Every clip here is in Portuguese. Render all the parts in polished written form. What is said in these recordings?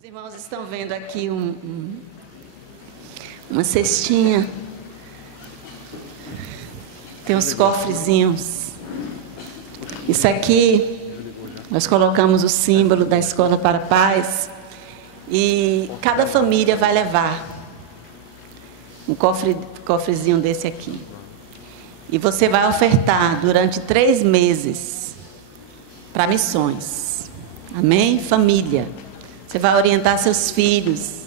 Os irmãos estão vendo aqui uma cestinha. Tem uns cofrezinhos. Isso aqui, nós colocamos o símbolo da Escola para a Paz. E cada família vai levar um cofrezinho desse aqui. E você vai ofertar durante 3 meses para missões. Amém? Família. Você vai orientar seus filhos,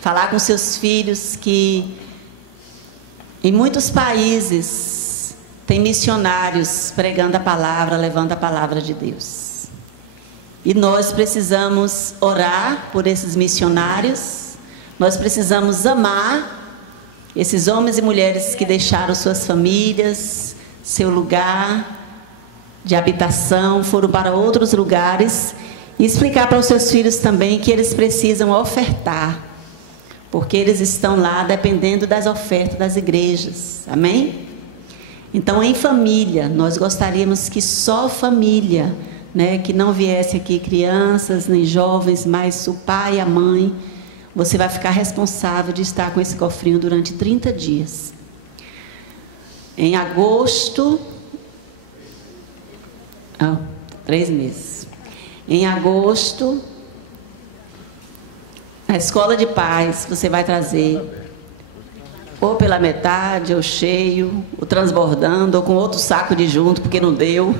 falar com seus filhos que em muitos países tem missionários pregando a palavra, levando a palavra de Deus. E nós precisamos orar por esses missionários, nós precisamos amar esses homens e mulheres que deixaram suas famílias, seu lugar de habitação, foram para outros lugares. E explicar para os seus filhos também que eles precisam ofertar, porque eles estão lá dependendo das ofertas das igrejas, amém? Então, em família, nós gostaríamos que só família, né, que não viesse aqui crianças, nem jovens, mas o pai e a mãe, você vai ficar responsável de estar com esse cofrinho durante 30 dias. Em agosto, 3 meses. Em agosto, na Escola de Paz, você vai trazer, ou pela metade, ou cheio, ou transbordando, ou com outro saco de junto, porque não deu.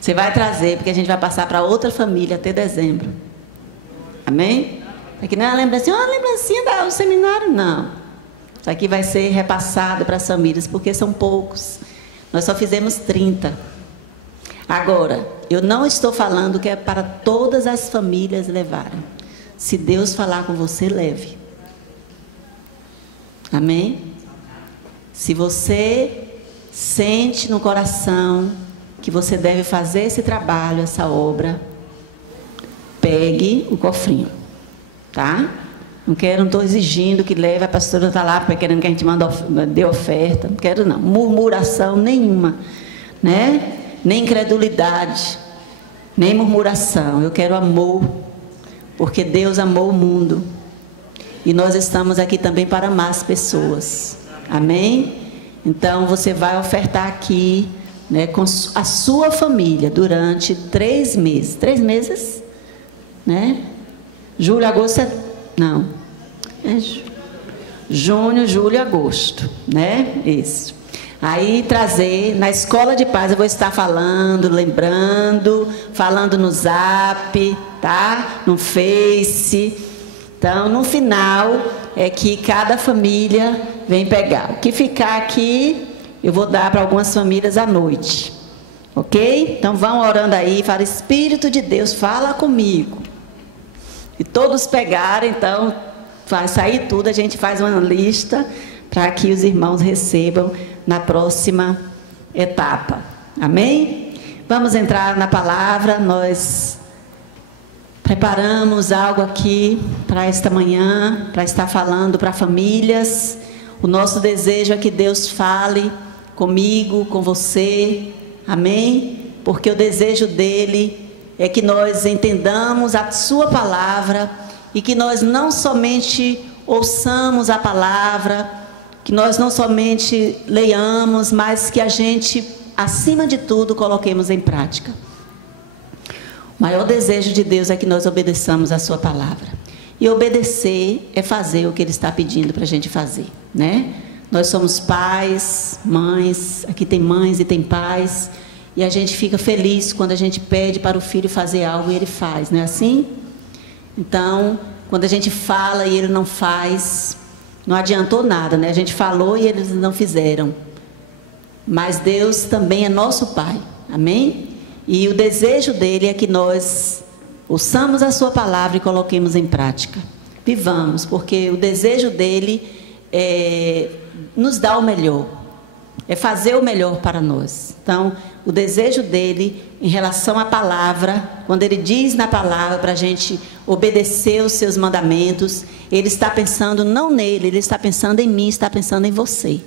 Você vai trazer, porque a gente vai passar para outra família até dezembro. Amém? Aqui não é uma lembrancinha do seminário, não. Isso aqui vai ser repassado para as famílias, porque são poucos. Nós só fizemos 30. Agora, eu não estou falando que é para todas as famílias levarem. Se Deus falar com você, leve. Amém? Se você sente no coração que você deve fazer esse trabalho, essa obra, pegue o cofrinho, tá? Não estou exigindo que leve, a pastora está lá querendo que a gente dê oferta, não quero não, murmuração nenhuma, né? Nem incredulidade, nem murmuração. Eu quero amor, porque Deus amou o mundo. E nós estamos aqui também para amar as pessoas. Amém? Então, você vai ofertar aqui, né, com a sua família durante 3 meses. 3 meses? Né? Julho, agosto, não. Junho, julho e agosto. Né? Isso. Aí trazer, na Escola de Paz eu vou estar falando, lembrando, falando no Zap, tá? No Face. Então, no final, é que cada família vem pegar. O que ficar aqui, eu vou dar para algumas famílias à noite. Ok? Então, vão orando aí, fala, Espírito de Deus, fala comigo. E todos pegarem, então, vai sair tudo, a gente faz uma lista para que os irmãos recebam na próxima etapa. Amém? Vamos entrar na palavra. Nós preparamos algo aqui para esta manhã, para estar falando para famílias. O nosso desejo é que Deus fale comigo, com você. Amém? Porque o desejo dele é que nós entendamos a sua palavra e que nós não somente ouçamos a palavra, que nós não somente leiamos, mas que a gente, acima de tudo, coloquemos em prática. O maior desejo de Deus é que nós obedeçamos a sua palavra. E obedecer é fazer o que Ele está pedindo para a gente fazer, né? Nós somos pais, mães, aqui tem mães e tem pais, e a gente fica feliz quando a gente pede para o filho fazer algo e ele faz, não é assim? Então, quando a gente fala e ele não faz, não adiantou nada, né? A gente falou e eles não fizeram. Mas Deus também é nosso Pai. Amém? E o desejo dele é que nós ouçamos a sua palavra e coloquemos em prática. Vivamos, porque o desejo dele é nos dar o melhor. É fazer o melhor para nós. Então, o desejo dele em relação à palavra, quando ele diz na palavra para a gente obedecer os seus mandamentos, ele está pensando não nele, ele está pensando em mim, está pensando em você.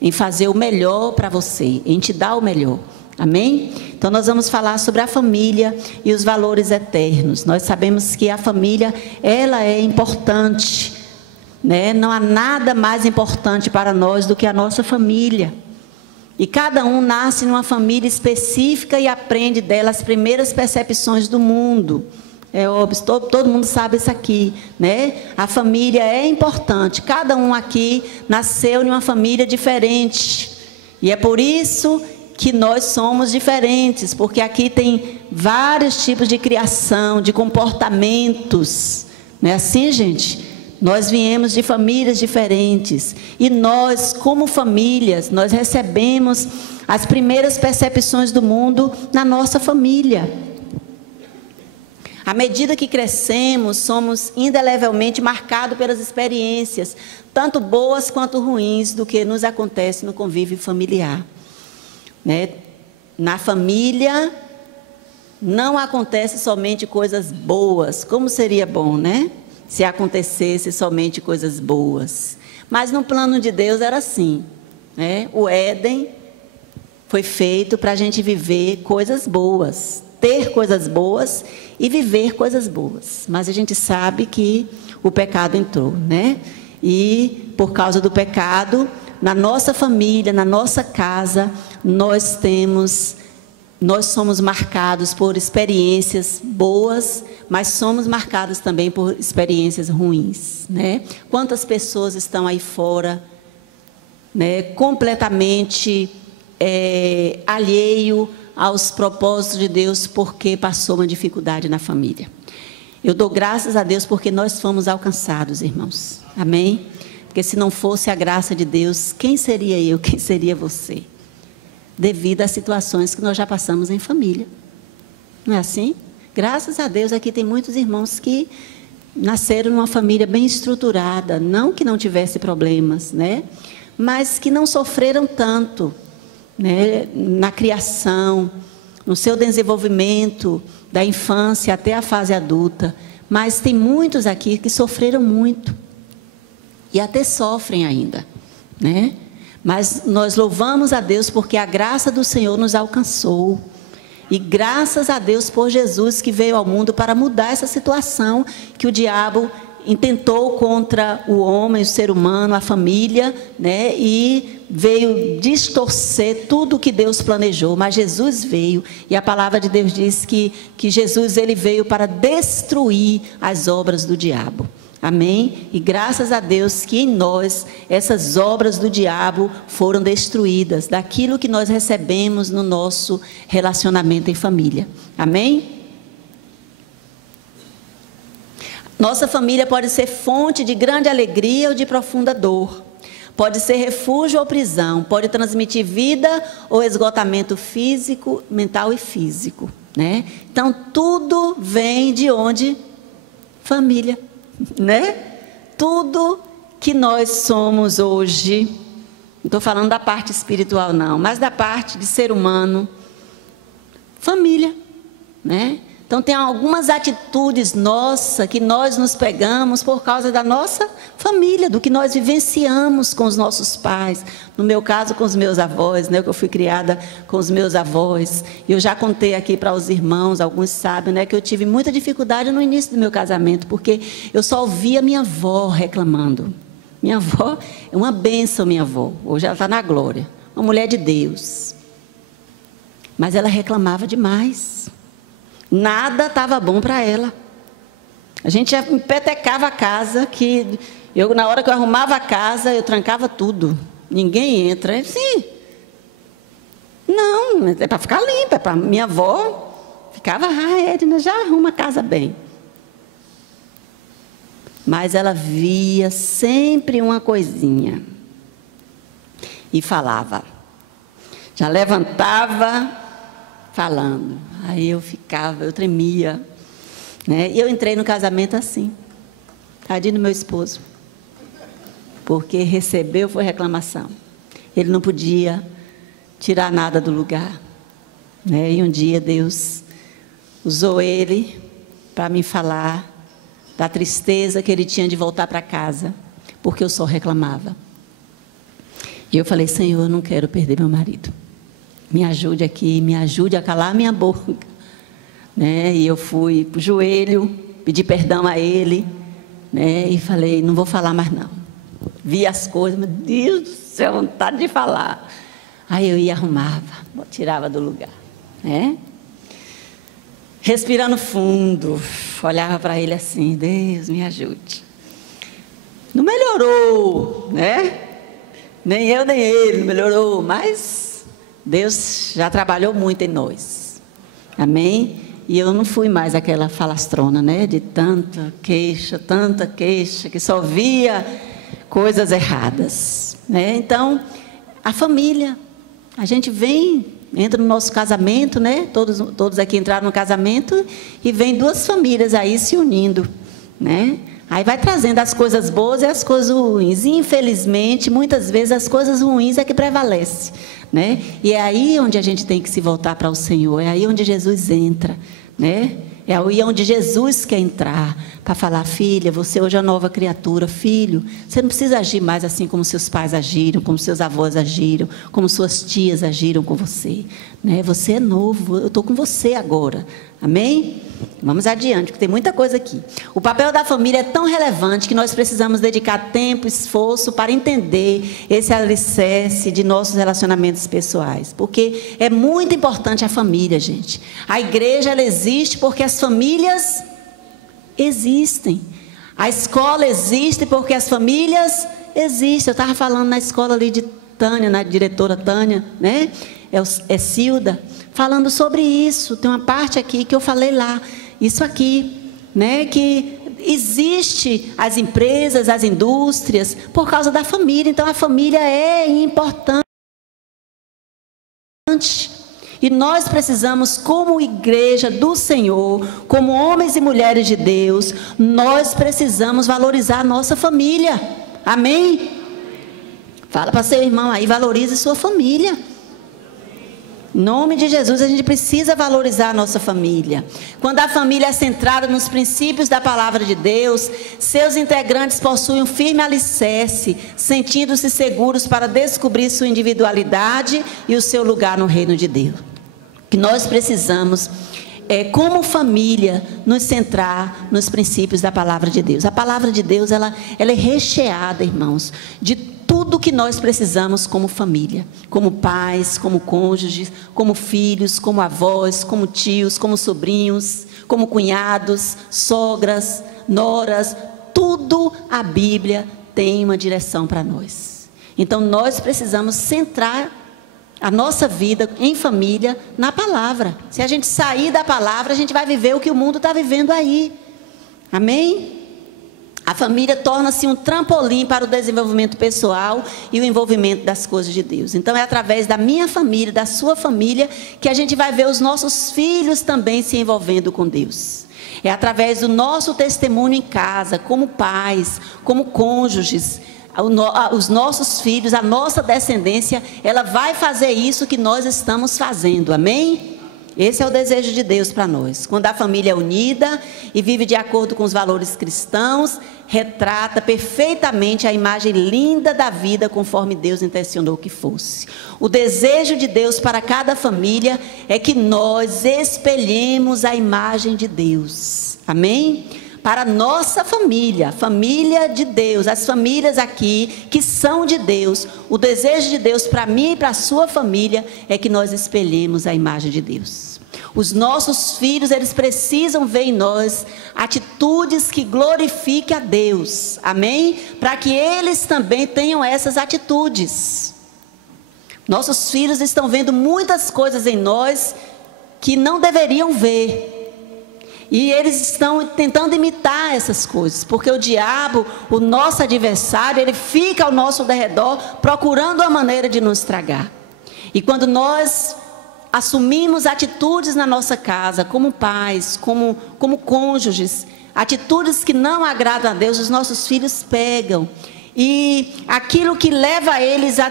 Em fazer o melhor para você, em te dar o melhor. Amém? Então nós vamos falar sobre a família e os valores eternos. Nós sabemos que a família, ela é importante, né? Não há nada mais importante para nós do que a nossa família. E cada um nasce numa família específica e aprende dela as primeiras percepções do mundo. É óbvio, todo mundo sabe isso aqui, né? A família é importante. Cada um aqui nasceu em uma família diferente. E é por isso que nós somos diferentes, porque aqui tem vários tipos de criação, de comportamentos. Não é assim, gente? Nós viemos de famílias diferentes. E nós, como famílias, nós recebemos as primeiras percepções do mundo na nossa família. À medida que crescemos, somos indelevelmente marcados pelas experiências, tanto boas quanto ruins, do que nos acontece no convívio familiar. Né? Na família, não acontece somente coisas boas. Como seria bom, né? Se acontecesse somente coisas boas. Mas no plano de Deus era assim, né? O Éden foi feito para a gente viver coisas boas, ter coisas boas e viver coisas boas. Mas a gente sabe que o pecado entrou, né? E por causa do pecado, na nossa família, na nossa casa, nós somos marcados por experiências boas, mas somos marcados também por experiências ruins, né? Quantas pessoas estão aí fora, né, completamente alheio aos propósitos de Deus porque passou uma dificuldade na família. Eu dou graças a Deus porque nós fomos alcançados, irmãos. Amém? Porque se não fosse a graça de Deus, quem seria eu, quem seria você? Devido às situações que nós já passamos em família. Não é assim? Graças a Deus, aqui tem muitos irmãos que nasceram numa família bem estruturada, não que não tivesse problemas, né? Mas que não sofreram tanto, né? Na criação, no seu desenvolvimento, da infância até a fase adulta. Mas tem muitos aqui que sofreram muito, e até sofrem ainda, né? Mas nós louvamos a Deus porque a graça do Senhor nos alcançou. E graças a Deus por Jesus que veio ao mundo para mudar essa situação que o diabo intentou contra o homem, o ser humano, a família, né? E veio distorcer tudo o que Deus planejou. Mas Jesus veio, e a palavra de Deus diz que Jesus ele veio para destruir as obras do diabo. Amém? E graças a Deus que em nós essas obras do diabo foram destruídas, daquilo que nós recebemos no nosso relacionamento em família. Amém? Nossa família pode ser fonte de grande alegria ou de profunda dor. Pode ser refúgio ou prisão. Pode transmitir vida ou esgotamento físico, mental e físico, né? Então tudo vem de onde? Família. Né? Tudo que nós somos hoje, não estou falando da parte espiritual não, mas da parte de ser humano, família, né? Então tem algumas atitudes nossas que nós nos pegamos por causa da nossa família, do que nós vivenciamos com os nossos pais. No meu caso, com os meus avós, né? Que eu fui criada com os meus avós. E eu já contei aqui para os irmãos, alguns sabem, né? Que eu tive muita dificuldade no início do meu casamento, porque eu só ouvia minha avó reclamando. Minha avó é uma bênção, minha avó. Hoje ela está na glória. Uma mulher de Deus. Mas ela reclamava demais. Nada estava bom para ela. A gente já empetecava a casa, que eu, na hora que eu arrumava a casa, eu trancava tudo. Ninguém entra. Sim. Não, é para ficar limpa. É para minha avó ficava, Edna, já arruma a casa bem. Mas ela via sempre uma coisinha e falava. Já levantava falando. Aí eu tremia, né? E eu entrei no casamento assim, tadinho do meu esposo, porque recebeu foi reclamação. Ele não podia tirar nada do lugar, né? E um dia Deus usou ele para me falar da tristeza que ele tinha de voltar para casa, porque eu só reclamava. E eu falei, Senhor, eu não quero perder meu marido. me ajude aqui, me ajude a calar a minha boca, né? E eu fui para o joelho, pedi perdão a ele, né? E falei, não vou falar mais não. Vi as coisas, meu Deus do céu, vontade de falar. Aí eu ia, arrumava, tirava do lugar, né? Respirando fundo, olhava para ele assim, Deus me ajude. Não melhorou, né? Nem eu, nem ele não melhorou, mas Deus já trabalhou muito em nós. Amém? E eu não fui mais aquela falastrona, né? De tanta queixa, que só via coisas erradas, né? Então, a família, a gente vem, entra no nosso casamento, né? Todos aqui entraram no casamento e vem duas famílias aí se unindo, né? Aí vai trazendo as coisas boas e as coisas ruins. E, infelizmente, muitas vezes as coisas ruins é que prevalecem, né? E é aí onde a gente tem que se voltar para o Senhor. É aí onde Jesus entra, né? É aí onde Jesus quer entrar para falar, filha, você hoje é uma nova criatura, filho, você não precisa agir mais assim como seus pais agiram, como seus avós agiram, como suas tias agiram com você, né? Você é novo, eu estou com você agora, amém? Vamos adiante, porque tem muita coisa aqui. O papel da família é tão relevante que nós precisamos dedicar tempo, esforço para entender esse alicerce de nossos relacionamentos pessoais, porque é muito importante a família, gente. A igreja, ela existe porque as famílias existem. A escola existe porque as famílias existem. Eu estava falando na escola ali de Tânia, na diretora Tânia, né? É Cilda, falando sobre isso. Tem uma parte aqui que eu falei lá, isso aqui, né? Que existe as empresas, as indústrias, por causa da família. Então a família é importante. E nós precisamos, como igreja do Senhor, como homens e mulheres de Deus, nós precisamos valorizar a nossa família. Amém? Fala para seu irmão aí, valorize sua família. Em nome de Jesus, a gente precisa valorizar a nossa família. Quando a família é centrada nos princípios da palavra de Deus, seus integrantes possuem um firme alicerce, sentindo-se seguros para descobrir sua individualidade e o seu lugar no reino de Deus. Que nós precisamos, como família, nos centrar nos princípios da palavra de Deus. A palavra de Deus, ela é recheada, irmãos, de tudo que nós precisamos como família, como pais, como cônjuges, como filhos, como avós, como tios, como sobrinhos, como cunhados, sogras, noras. Tudo a Bíblia tem uma direção para nós. Então nós precisamos centrar a nossa vida em família na palavra. Se a gente sair da palavra, a gente vai viver o que o mundo está vivendo aí. Amém? A família torna-se um trampolim para o desenvolvimento pessoal e o envolvimento das coisas de Deus. Então é através da minha família, da sua família, que a gente vai ver os nossos filhos também se envolvendo com Deus. É através do nosso testemunho em casa, como pais, como cônjuges, os nossos filhos, a nossa descendência, ela vai fazer isso que nós estamos fazendo, amém? Esse é o desejo de Deus para nós. Quando a família é unida e vive de acordo com os valores cristãos, retrata perfeitamente a imagem linda da vida conforme Deus intencionou que fosse. O desejo de Deus para cada família é que nós espelhemos a imagem de Deus, amém? Para a nossa família, família de Deus, as famílias aqui que são de Deus, o desejo de Deus para mim e para a sua família é que nós espelhemos a imagem de Deus. Os nossos filhos, eles precisam ver em nós atitudes que glorifiquem a Deus, amém? Para que eles também tenham essas atitudes. Nossos filhos estão vendo muitas coisas em nós que não deveriam ver. E eles estão tentando imitar essas coisas, porque o diabo, o nosso adversário, ele fica ao nosso derredor procurando uma maneira de nos estragar. E quando nós assumimos atitudes na nossa casa, como pais, como cônjuges, atitudes que não agradam a Deus, os nossos filhos pegam. E aquilo que leva eles a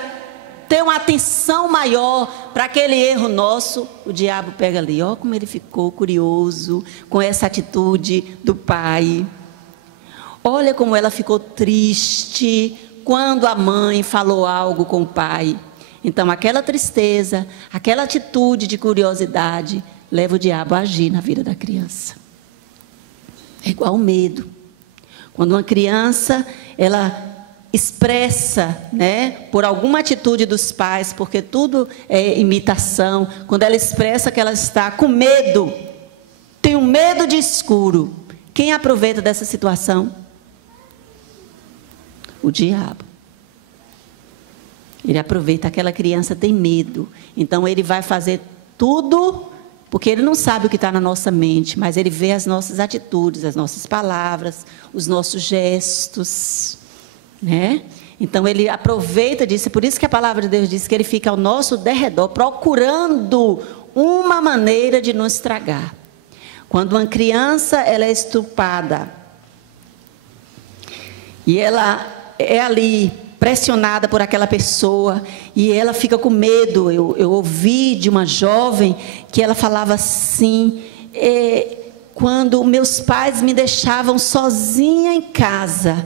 ter uma atenção maior para aquele erro nosso, o diabo pega ali, ó como ele ficou curioso com essa atitude do pai. Olha como ela ficou triste quando a mãe falou algo com o pai. Então, aquela tristeza, aquela atitude de curiosidade, leva o diabo a agir na vida da criança. É igual o medo. Quando uma criança, ela expressa, né, por alguma atitude dos pais, porque tudo é imitação, quando ela expressa que ela está com medo, tem um medo de escuro, quem aproveita dessa situação? O diabo. Ele aproveita, aquela criança tem medo, então ele vai fazer tudo, porque ele não sabe o que está na nossa mente, mas ele vê as nossas atitudes, as nossas palavras, os nossos gestos, né? Então ele aproveita disso, por isso que a palavra de Deus diz que ele fica ao nosso derredor, procurando uma maneira de nos estragar. Quando uma criança ela é estuprada, e ela é ali pressionada por aquela pessoa, e ela fica com medo. Eu ouvi de uma jovem que ela falava assim, quando meus pais me deixavam sozinha em casa,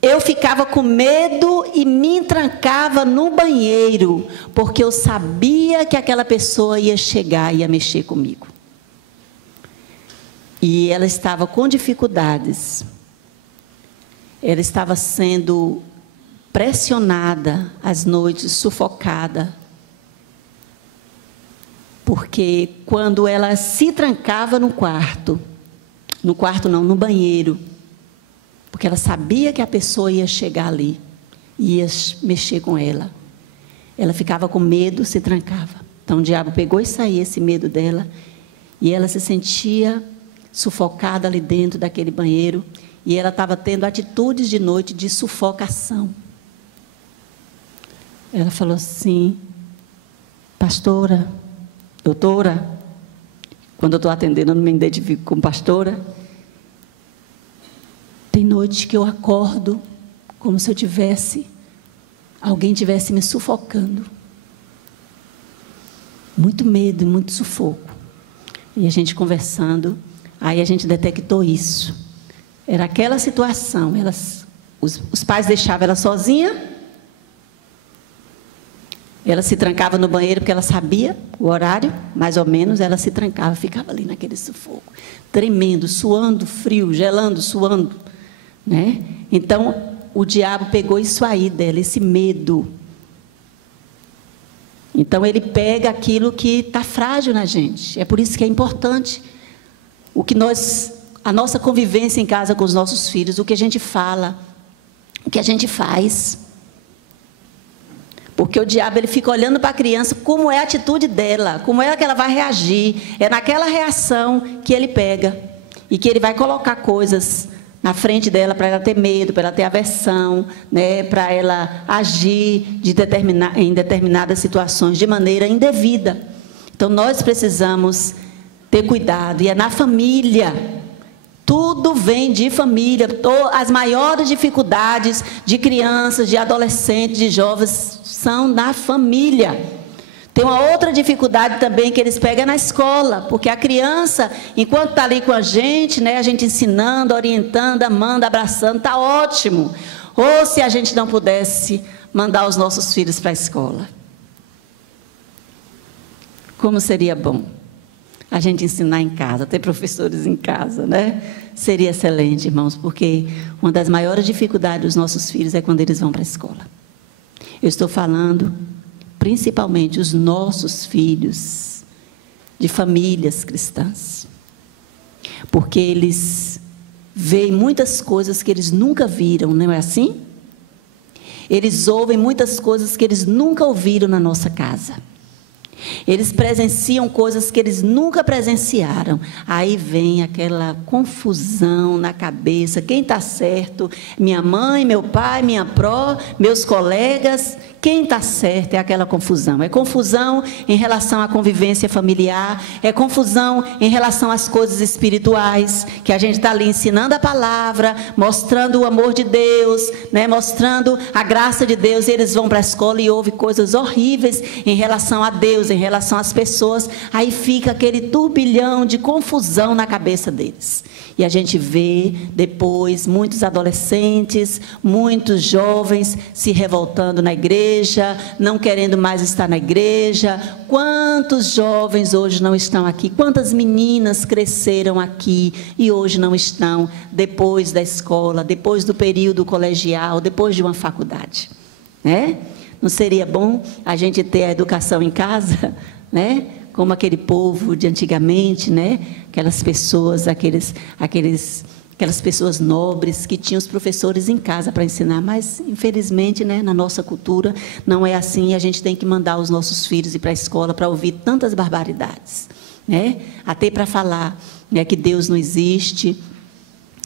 eu ficava com medo e me trancava no banheiro, porque eu sabia que aquela pessoa ia chegar e ia mexer comigo. E ela estava com dificuldades. Ela estava sendo pressionada às noites, sufocada. Porque quando ela se trancava no quarto não, no banheiro, porque ela sabia que a pessoa ia chegar ali, ia mexer com ela. Ela ficava com medo, se trancava. Então o diabo pegou isso aí, esse medo dela, e ela se sentia sufocada ali dentro daquele banheiro, e ela estava tendo atitudes de noite de sufocação. Ela falou assim, pastora, doutora, quando eu estou atendendo eu não me identifico como pastora, tem noite que eu acordo como se alguém tivesse me sufocando. Muito medo, muito sufoco. E a gente conversando, aí a gente detectou isso. Era aquela situação, os pais deixavam ela sozinha, ela se trancava no banheiro porque ela sabia o horário, mais ou menos, ela se trancava, ficava ali naquele sufoco, tremendo, suando, frio, gelando, suando, né? Então, o diabo pegou isso aí dela, esse medo. Então, ele pega aquilo que está frágil na gente. É por isso que é importante a nossa convivência em casa com os nossos filhos, o que a gente fala, o que a gente faz. Porque o diabo ele fica olhando para a criança, como é a atitude dela, como é que ela vai reagir. É naquela reação que ele pega e que ele vai colocar coisas na frente dela para ela ter medo, para ela ter aversão, né, para ela agir em determinadas situações de maneira indevida. Então nós precisamos ter cuidado, e é na família. Tudo vem de família. As maiores dificuldades de crianças, de adolescentes, de jovens são na família. Tem uma outra dificuldade também que eles pegam na escola, porque a criança, enquanto está ali com a gente, né, a gente ensinando, orientando, amando, abraçando, está ótimo. Ou se a gente não pudesse mandar os nossos filhos para a escola. Como seria bom a gente ensinar em casa, ter professores em casa, né? Seria excelente, irmãos, porque uma das maiores dificuldades dos nossos filhos é quando eles vão para a escola. Eu estou falando principalmente os nossos filhos de famílias cristãs, porque eles veem muitas coisas que eles nunca viram, não é assim? Eles ouvem muitas coisas que eles nunca ouviram na nossa casa. Eles presenciam coisas que eles nunca presenciaram. Aí vem aquela confusão na cabeça. Quem está certo? Minha mãe, meu pai, minha pró, meus colegas. Quem está certo? É aquela confusão. É confusão em relação à convivência familiar. É confusão em relação às coisas espirituais. Que a gente está ali ensinando a palavra, mostrando o amor de Deus, né? Mostrando a graça de Deus. E eles vão para a escola e ouvem coisas horríveis em relação a Deus, em relação às pessoas. Aí fica aquele turbilhão de confusão na cabeça deles. E a gente vê depois muitos adolescentes, muitos jovens se revoltando na igreja, igreja, não querendo mais estar na igreja. Quantos jovens hoje não estão aqui? Quantas meninas cresceram aqui e hoje não estão, depois da escola, depois do período colegial, depois de uma faculdade, né? Não seria bom a gente ter a educação em casa, né? Como aquele povo de antigamente, né? Aquelas pessoas, aquelas pessoas nobres que tinham os professores em casa para ensinar, mas infelizmente, né, na nossa cultura não é assim, e a gente tem que mandar os nossos filhos ir para a escola para ouvir tantas barbaridades, né? Até para falar, né, que Deus não existe,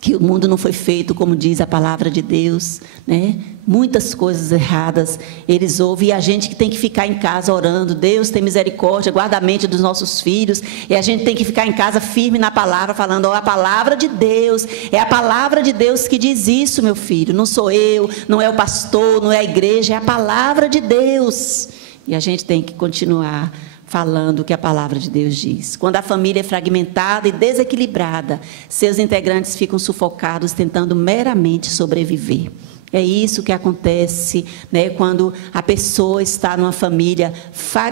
que o mundo não foi feito como diz a palavra de Deus, né? Muitas coisas erradas eles ouvem, e a gente que tem que ficar em casa orando, Deus tem misericórdia, guarda a mente dos nossos filhos, e a gente tem que ficar em casa firme na palavra, falando, a palavra de Deus, é a palavra de Deus que diz isso, meu filho, não sou eu, não é o pastor, não é a igreja, é a palavra de Deus, e a gente tem que continuar falando o que a palavra de Deus diz. Quando a família é fragmentada e desequilibrada, seus integrantes ficam sufocados, tentando meramente sobreviver. É isso que acontece, né, quando a pessoa está numa família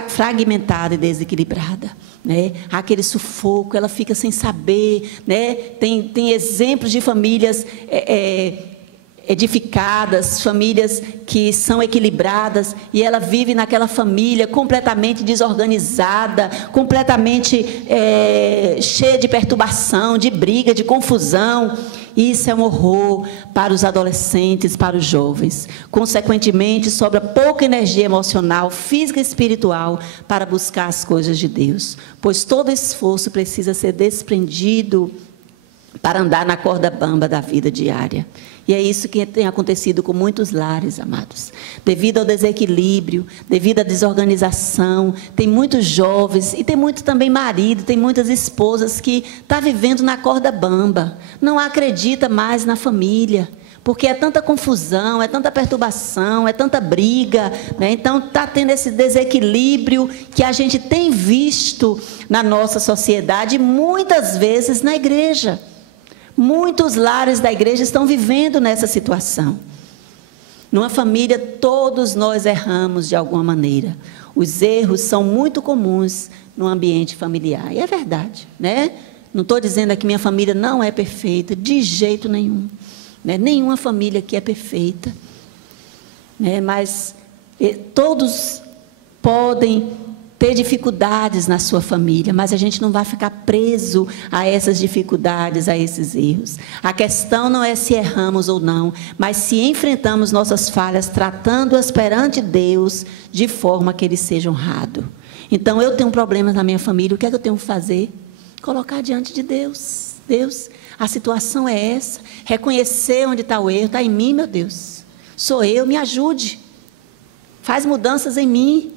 fragmentada e desequilibrada, né? Aquele sufoco, ela fica sem saber, né? Tem exemplos de famílias edificadas, famílias que são equilibradas, e ela vive naquela família completamente desorganizada, completamente cheia de perturbação, de briga, de confusão. Isso é um horror para os adolescentes, para os jovens. Consequentemente, sobra pouca energia emocional, física e espiritual para buscar as coisas de Deus, pois todo esforço precisa ser desprendido para andar na corda bamba da vida diária. E é isso que tem acontecido com muitos lares, amados. Devido ao desequilíbrio, devido à desorganização, tem muitos jovens, e tem muito também marido, tem muitas esposas que estão vivendo na corda bamba, não acredita mais na família, porque é tanta confusão, é tanta perturbação, é tanta briga, né? Então está tendo esse desequilíbrio que a gente tem visto na nossa sociedade, muitas vezes na igreja. Muitos lares da igreja estão vivendo nessa situação. Numa família, todos nós erramos de alguma maneira. Os erros são muito comuns no ambiente familiar. E é verdade, né? Não estou dizendo que minha família não é perfeita, de jeito nenhum, né? Nenhuma família aqui é perfeita, né? Mas todos podem ter dificuldades na sua família, mas a gente não vai ficar preso a essas dificuldades, a esses erros. A questão não é se erramos ou não, mas se enfrentamos nossas falhas, tratando-as perante Deus de forma que Ele seja honrado. Então, eu tenho problemas na minha família, o que é que eu tenho que fazer? Colocar diante de Deus. Deus, a situação é essa, reconhecer onde está o erro, está em mim, meu Deus. Sou eu, me ajude. Faz mudanças em mim.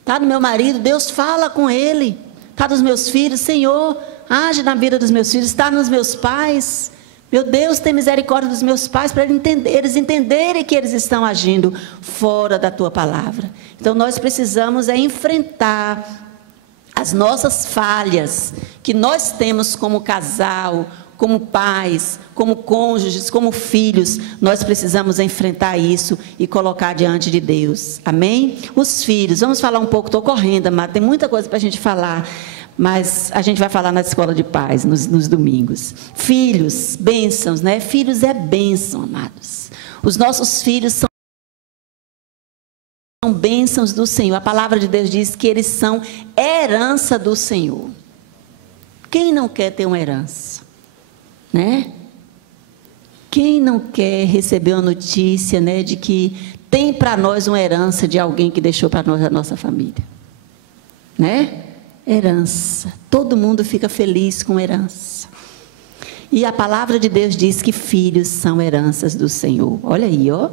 Está no meu marido, Deus fala com ele. Está nos meus filhos, Senhor, age na vida dos meus filhos. Está nos meus pais, meu Deus, tem misericórdia dos meus pais, para eles entenderem que eles estão agindo fora da Tua palavra. Então nós precisamos enfrentar as nossas falhas, que nós temos como casal, como pais, como cônjuges, como filhos. Nós precisamos enfrentar isso e colocar diante de Deus, amém? Os filhos, vamos falar um pouco, estou correndo, amado, tem muita coisa para a gente falar, mas a gente vai falar na escola de pais, nos domingos. Filhos, bênçãos, né? Filhos é bênção, amados. Os nossos filhos são bênçãos do Senhor. A palavra de Deus diz que eles são herança do Senhor. Quem não quer ter uma herança? Né? Quem não quer receber uma notícia, né, de que tem para nós uma herança de alguém que deixou para nós a nossa família? Né? Herança. Todo mundo fica feliz com herança. E a palavra de Deus diz que filhos são heranças do Senhor. Olha aí, ó.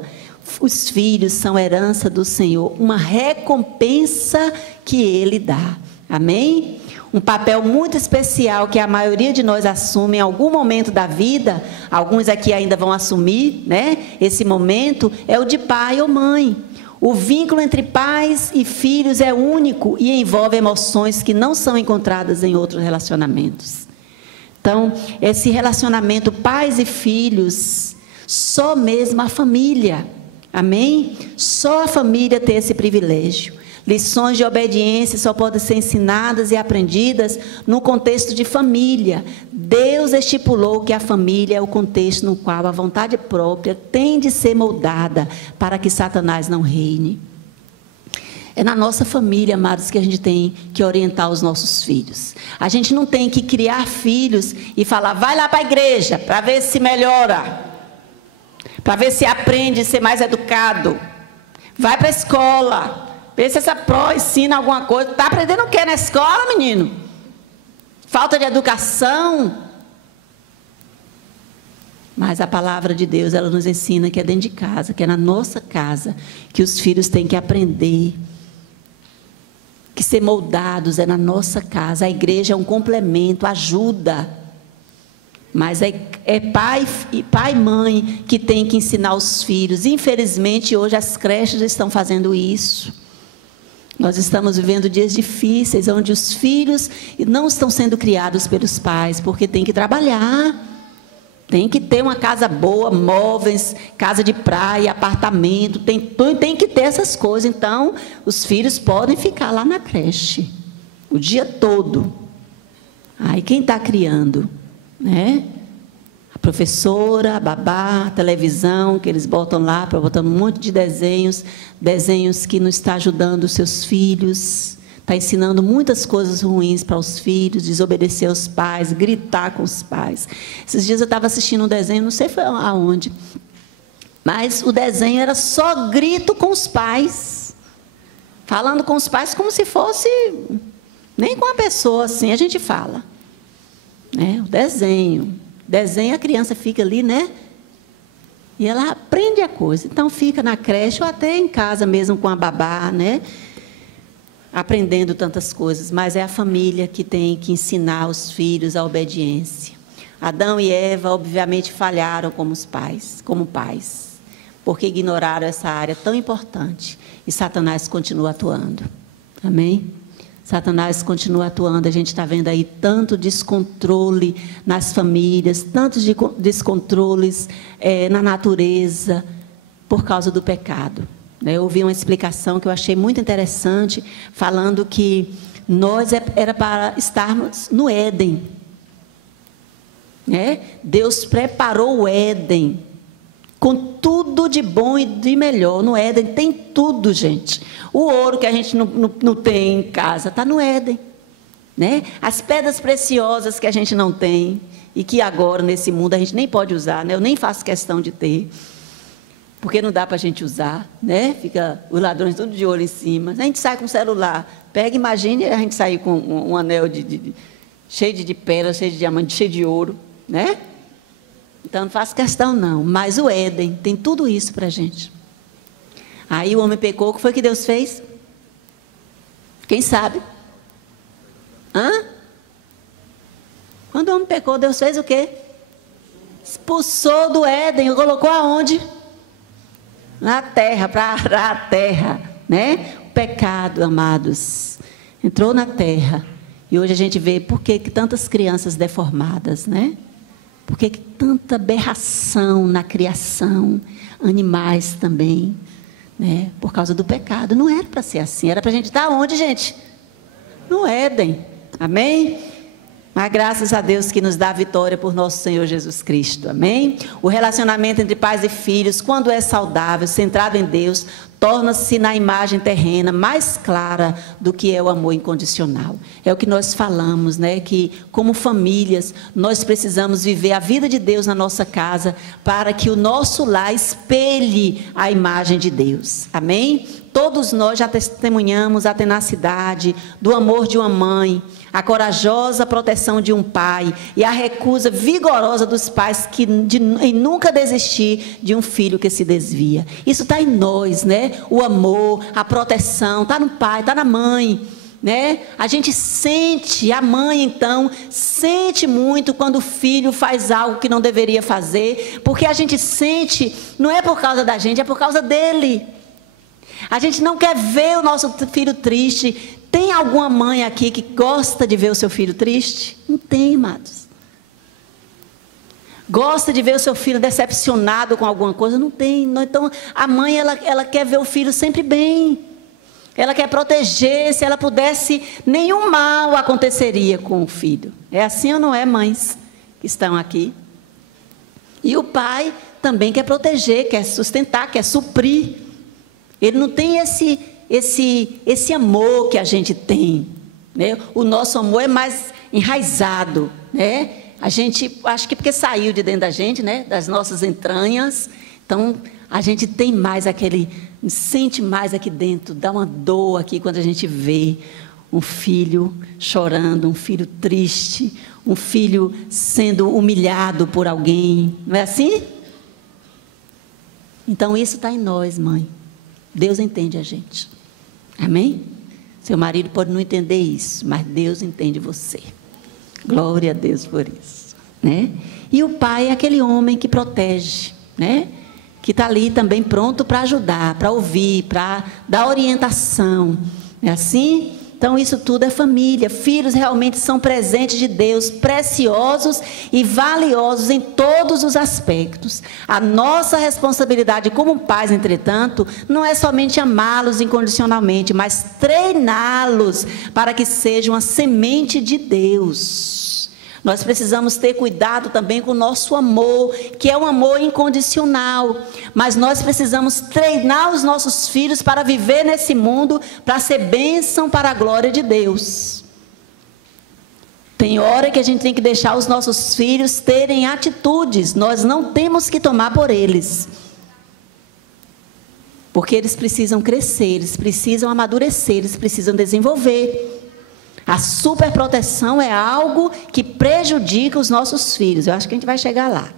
Os filhos são herança do Senhor, uma recompensa que Ele dá. Amém? Um papel muito especial que a maioria de nós assume em algum momento da vida, alguns aqui ainda vão assumir, né? Esse momento é o de pai ou mãe. O vínculo entre pais e filhos é único e envolve emoções que não são encontradas em outros relacionamentos. Então, esse relacionamento pais e filhos, só mesmo a família Amém? Só a família tem esse privilégio. Lições de obediência só podem ser ensinadas e aprendidas no contexto de família. Deus estipulou que a família é o contexto no qual a vontade própria tem de ser moldada para que Satanás não reine. É na nossa família, amados, que a gente tem que orientar os nossos filhos. A gente não tem que criar filhos e falar, vai lá para a igreja para ver se melhora, para ver se aprende a ser mais educado. Vai para a escola. Vê se essa pró ensina alguma coisa. Está aprendendo o que na escola, menino? Falta de educação. Mas a palavra de Deus, ela nos ensina que é dentro de casa, que é na nossa casa, que os filhos têm que aprender. Que ser moldados é na nossa casa. A igreja é um complemento, ajuda. Mas é pai e mãe que tem que ensinar os filhos. Infelizmente, hoje as creches estão fazendo isso. Nós estamos vivendo dias difíceis, onde os filhos não estão sendo criados pelos pais, porque tem que trabalhar, tem que ter uma casa boa, móveis, casa de praia, apartamento, tem que ter essas coisas. Então, os filhos podem ficar lá na creche, o dia todo. Aí quem está criando, né? A professora, a babá, a televisão, que eles botam lá, para botar um monte de desenhos que não está ajudando os seus filhos, está ensinando muitas coisas ruins para os filhos, desobedecer aos pais, gritar com os pais. Esses dias eu estava assistindo um desenho, não sei foi aonde, mas o desenho era só grito com os pais, falando com os pais como se fosse, nem com a pessoa assim a gente fala, né? O desenho, a criança fica ali, né? E ela aprende a coisa. Então, fica na creche ou até em casa mesmo com a babá, né? Aprendendo tantas coisas. Mas é a família que tem que ensinar os filhos a obediência. Adão e Eva, obviamente, falharam como pais, porque ignoraram essa área tão importante. E Satanás continua atuando. Amém? Satanás continua atuando, a gente está vendo aí tanto descontrole nas famílias, tantos descontroles na natureza, por causa do pecado. Eu ouvi uma explicação que eu achei muito interessante, falando que nós era para estarmos no Éden. Deus preparou o Éden, com tudo de bom e de melhor. No Éden tem tudo, gente. O ouro que a gente não tem em casa está no Éden, né? As pedras preciosas que a gente não tem e que agora nesse mundo a gente nem pode usar, né? Eu nem faço questão de ter, porque não dá para a gente usar, né? Fica os ladrões tudo de olho em cima. A gente sai com o celular, imagine a gente sair com um anel cheio de pérolas, cheio de diamante, cheio de ouro, né? Então, não faço questão não, mas o Éden tem tudo isso para a gente. Aí o homem pecou, o que foi que Deus fez? Quem sabe? Quando o homem pecou, Deus fez o quê? Expulsou do Éden, colocou aonde? Na terra, para arar a terra, né? O pecado, amados, entrou na terra. E hoje a gente vê por que tantas crianças deformadas, né? Por que tanta aberração na criação, animais também, né? Por causa do pecado. Não era para ser assim, era para a gente estar onde, gente? No Éden, amém? Mas graças a Deus que nos dá a vitória por nosso Senhor Jesus Cristo, amém? O relacionamento entre pais e filhos, quando é saudável, centrado em Deus, torna-se na imagem terrena mais clara do que é o amor incondicional. É o que nós falamos, né? Que como famílias, nós precisamos viver a vida de Deus na nossa casa, para que o nosso lar espelhe a imagem de Deus, amém? Todos nós já testemunhamos a tenacidade do amor de uma mãe, a corajosa proteção de um pai e a recusa vigorosa dos pais em nunca desistir de um filho que se desvia. Isso está em nós, né? O amor, a proteção, está no pai, está na mãe, né? A gente sente, a mãe então, sente muito quando o filho faz algo que não deveria fazer, porque a gente sente, não é por causa da gente, é por causa dele. A gente não quer ver o nosso filho triste. Tem alguma mãe aqui que gosta de ver o seu filho triste? Não tem, amados. Gosta de ver o seu filho decepcionado com alguma coisa? Não tem. Então, a mãe, ela quer ver o filho sempre bem. Ela quer proteger. Se ela pudesse, nenhum mal aconteceria com o filho. É assim ou não é, mães que estão aqui? E o pai também quer proteger, quer sustentar, quer suprir. Ele não tem esse amor que a gente tem, né? O nosso amor é mais enraizado, né? A gente, acho que porque saiu de dentro da gente, né? Das nossas entranhas. Então, a gente tem mais sente mais aqui dentro, dá uma dor aqui quando a gente vê um filho chorando, um filho triste, um filho sendo humilhado por alguém. Não é assim? Então, isso está em nós, mãe. Deus entende a gente. Amém? Seu marido pode não entender isso, mas Deus entende você. Glória a Deus por isso, né? E o pai é aquele homem que protege, né? Que está ali também pronto para ajudar, para ouvir, para dar orientação. É assim? Então, isso tudo é família. Filhos realmente são presentes de Deus, preciosos e valiosos em todos os aspectos. A nossa responsabilidade como pais, entretanto, não é somente amá-los incondicionalmente, mas treiná-los para que sejam a semente de Deus. Nós precisamos ter cuidado também com o nosso amor, que é um amor incondicional. Mas nós precisamos treinar os nossos filhos para viver nesse mundo, para ser bênção para a glória de Deus. Tem hora que a gente tem que deixar os nossos filhos terem atitudes. Nós não temos que tomar por eles. Porque eles precisam crescer, eles precisam amadurecer, eles precisam desenvolver. A superproteção é algo que prejudica os nossos filhos. Eu acho que a gente vai chegar lá.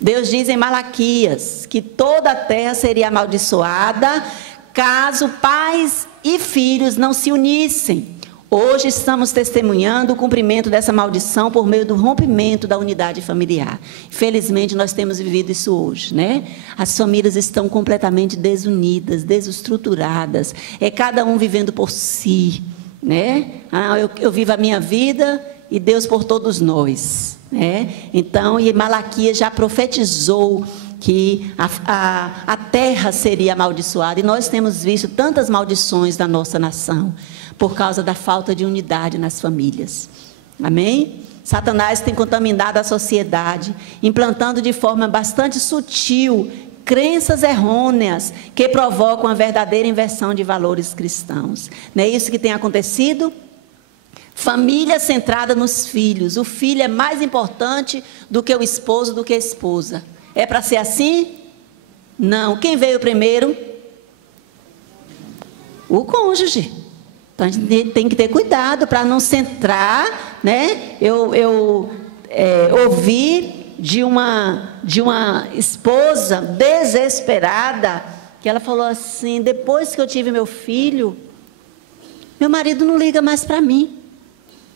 Deus diz em Malaquias que toda a terra seria amaldiçoada caso pais e filhos não se unissem. Hoje estamos testemunhando o cumprimento dessa maldição por meio do rompimento da unidade familiar. Infelizmente, nós temos vivido isso hoje, né? As famílias estão completamente desunidas, desestruturadas. É cada um vivendo por si, né? Eu vivo a minha vida e Deus por todos nós, né? Então, e Malaquias já profetizou que a terra seria amaldiçoada. E nós temos visto tantas maldições na nossa nação por causa da falta de unidade nas famílias. Amém? Satanás tem contaminado a sociedade, implantando de forma bastante sutil crenças errôneas que provocam a verdadeira inversão de valores cristãos. Não é isso que tem acontecido? Família centrada nos filhos. O filho é mais importante do que o esposo, do que a esposa. É para ser assim? Não. Quem veio primeiro? O cônjuge. Então, a gente tem que ter cuidado para não centrar, né? Eu ouvi de uma esposa desesperada, que ela falou assim: depois que eu tive meu filho, meu marido não liga mais para mim,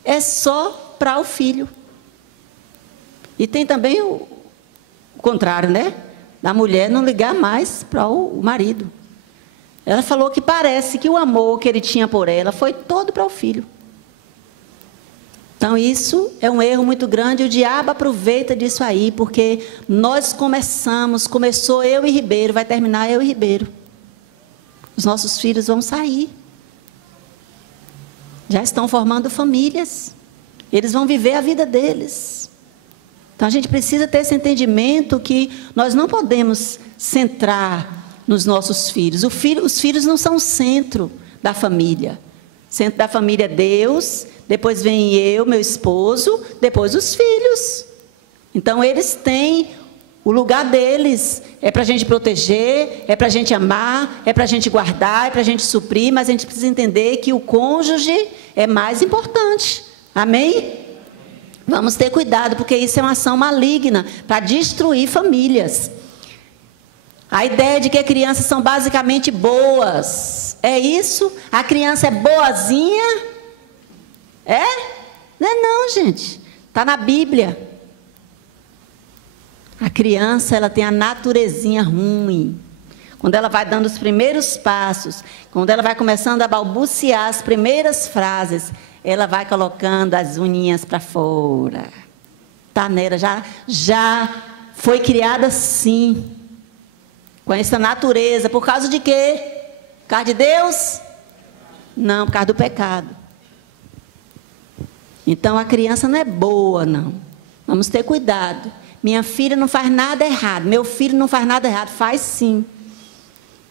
é só para o filho. E tem também o contrário, né? Da mulher não ligar mais para o marido. Ela falou que parece que o amor que ele tinha por ela foi todo para o filho. Então, isso é um erro muito grande. O diabo aproveita disso aí, porque nós começou eu e Ribeiro, vai terminar eu e Ribeiro. Os nossos filhos vão sair. Já estão formando famílias. Eles vão viver a vida deles. Então, a gente precisa ter esse entendimento que nós não podemos centrar nos nossos filhos. Os filhos não são o centro da família. O centro da família é Deus, depois vem eu, meu esposo, depois os filhos. Então, eles têm o lugar deles. É para a gente proteger, é para a gente amar, é para a gente guardar, é para a gente suprir, mas a gente precisa entender que o cônjuge é mais importante. Amém? Vamos ter cuidado, porque isso é uma ação maligna para destruir famílias. A ideia de que as crianças são basicamente boas. É isso? A criança é boazinha? É? Não é não, gente. Está na Bíblia. A criança, ela tem a naturezinha ruim. Quando ela vai dando os primeiros passos, quando ela vai começando a balbuciar as primeiras frases, ela vai colocando as unhinhas para fora. está nela, já foi criada assim, com essa natureza. Por causa de quê? Por causa de Deus? Não, por causa do pecado. Então a criança não é boa, não. Vamos ter cuidado. Minha filha não faz nada errado, meu filho não faz nada errado. Faz sim.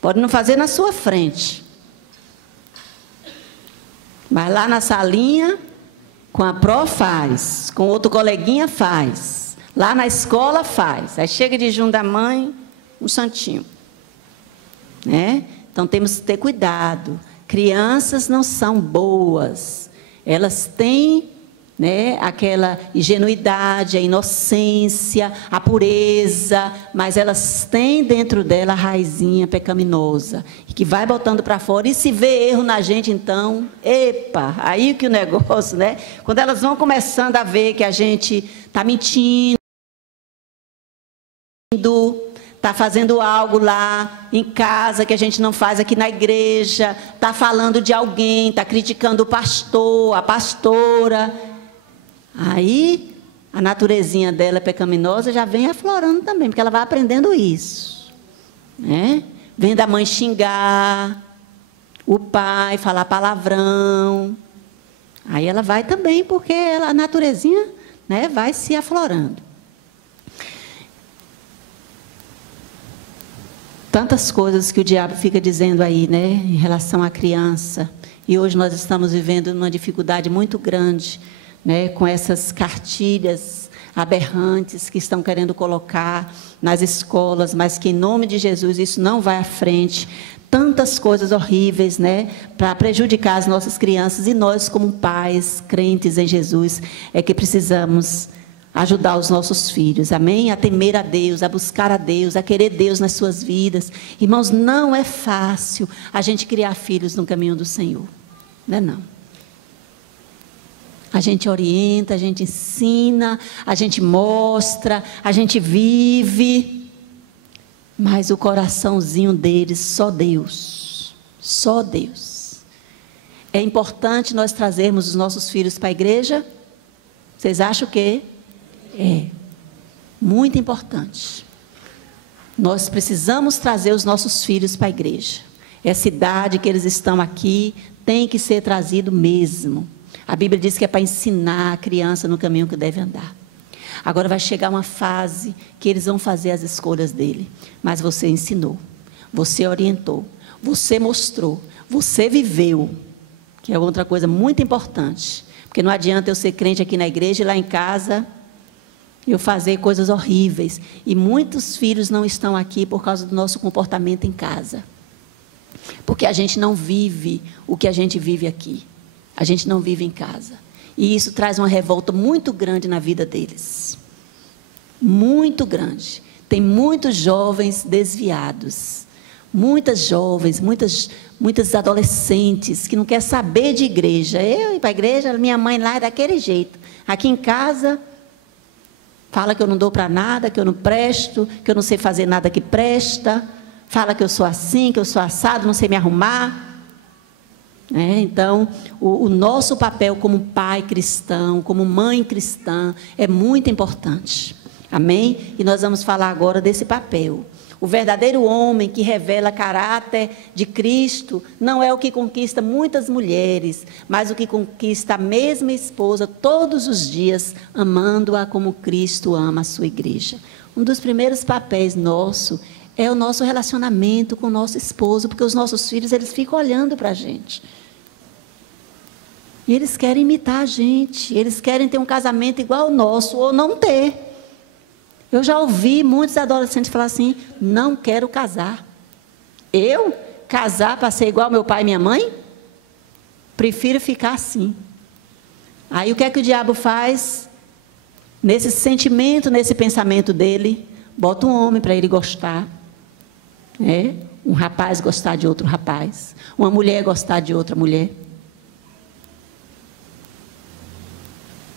Pode não fazer na sua frente, mas lá na salinha, com a pró faz, com outro coleguinha faz, lá na escola faz. Aí chega de junto da mãe, um santinho, né? Então temos que ter cuidado. Crianças não são boas, elas têm, né, aquela ingenuidade, a inocência, a pureza, mas elas têm dentro dela a raizinha pecaminosa, que vai botando para fora. E se vê erro na gente, então, epa, aí que o negócio, né? Quando elas vão começando a ver que a gente está mentindo, está fazendo algo lá em casa que a gente não faz aqui na igreja, está falando de alguém, está criticando o pastor, a pastora, aí a naturezinha dela pecaminosa já vem aflorando também, porque ela vai aprendendo isso, né? Vem da mãe xingar o pai, falar palavrão, aí ela vai também, porque a naturezinha, né, vai se aflorando. Tantas coisas que o diabo fica dizendo aí, né, em relação à criança. E hoje nós estamos vivendo uma dificuldade muito grande, né, com essas cartilhas aberrantes que estão querendo colocar nas escolas, mas que em nome de Jesus isso não vai à frente. Tantas coisas horríveis, né, para prejudicar as nossas crianças. E nós, como pais, crentes em Jesus, é que precisamos ajudar os nossos filhos, amém? A temer a Deus, a buscar a Deus, a querer Deus nas suas vidas. Irmãos, não é fácil a gente criar filhos no caminho do Senhor, não é não. A gente orienta, a gente ensina, a gente mostra, a gente vive, mas o coraçãozinho deles, só Deus, só Deus. É importante nós trazermos os nossos filhos para a igreja? Vocês acham que é muito importante. Nós precisamos trazer os nossos filhos para a igreja. Essa idade que eles estão aqui tem que ser trazido mesmo. A Bíblia diz que é para ensinar a criança no caminho que deve andar. Agora vai chegar uma fase que eles vão fazer as escolhas dele, mas você ensinou, você orientou, você mostrou, você viveu, que é outra coisa muito importante, porque não adianta eu ser crente aqui na igreja e lá em casa eu fazer coisas horríveis. E muitos filhos não estão aqui por causa do nosso comportamento em casa. Porque a gente não vive o que a gente vive aqui. A gente não vive em casa. E isso traz uma revolta muito grande na vida deles. Muito grande. Tem muitos jovens desviados. Muitas jovens, muitas adolescentes que não querem saber de igreja. Eu ir para a igreja, minha mãe lá é daquele jeito. Aqui em casa fala que eu não dou para nada, que eu não presto, que eu não sei fazer nada que presta. Fala que eu sou assim, que eu sou assado, não sei me arrumar. Então, o nosso papel como pai cristão, como mãe cristã, é muito importante. Amém? E nós vamos falar agora desse papel. O verdadeiro homem que revela caráter de Cristo não é o que conquista muitas mulheres, mas o que conquista a mesma esposa todos os dias, amando-a como Cristo ama a sua igreja. Um dos primeiros papéis nosso é o nosso relacionamento com o nosso esposo, porque os nossos filhos, eles ficam olhando para a gente. E eles querem imitar a gente, eles querem ter um casamento igual ao nosso, ou não ter. Eu já ouvi muitos adolescentes falar assim: não quero casar. Eu casar para ser igual ao meu pai e minha mãe? Prefiro ficar assim. Aí o que é que o diabo faz? Nesse sentimento, nesse pensamento dele, bota um homem para ele gostar. Um rapaz gostar de outro rapaz. Uma mulher gostar de outra mulher.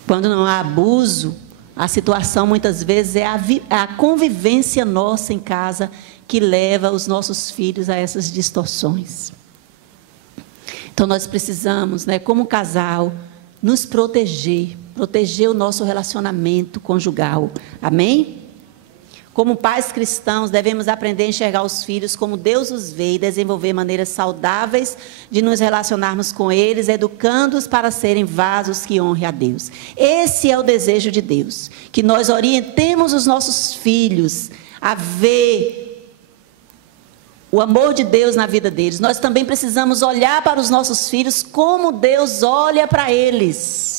Quando não há abuso, a situação muitas vezes é a convivência nossa em casa que leva os nossos filhos a essas distorções. Então nós precisamos, como casal, nos proteger. proteger o nosso relacionamento conjugal. Amém? Como pais cristãos, devemos aprender a enxergar os filhos como Deus os vê e desenvolver maneiras saudáveis de nos relacionarmos com eles, educando-os para serem vasos que honrem a Deus. Esse é o desejo de Deus, que nós orientemos os nossos filhos a ver o amor de Deus na vida deles. Nós também precisamos olhar para os nossos filhos como Deus olha para eles.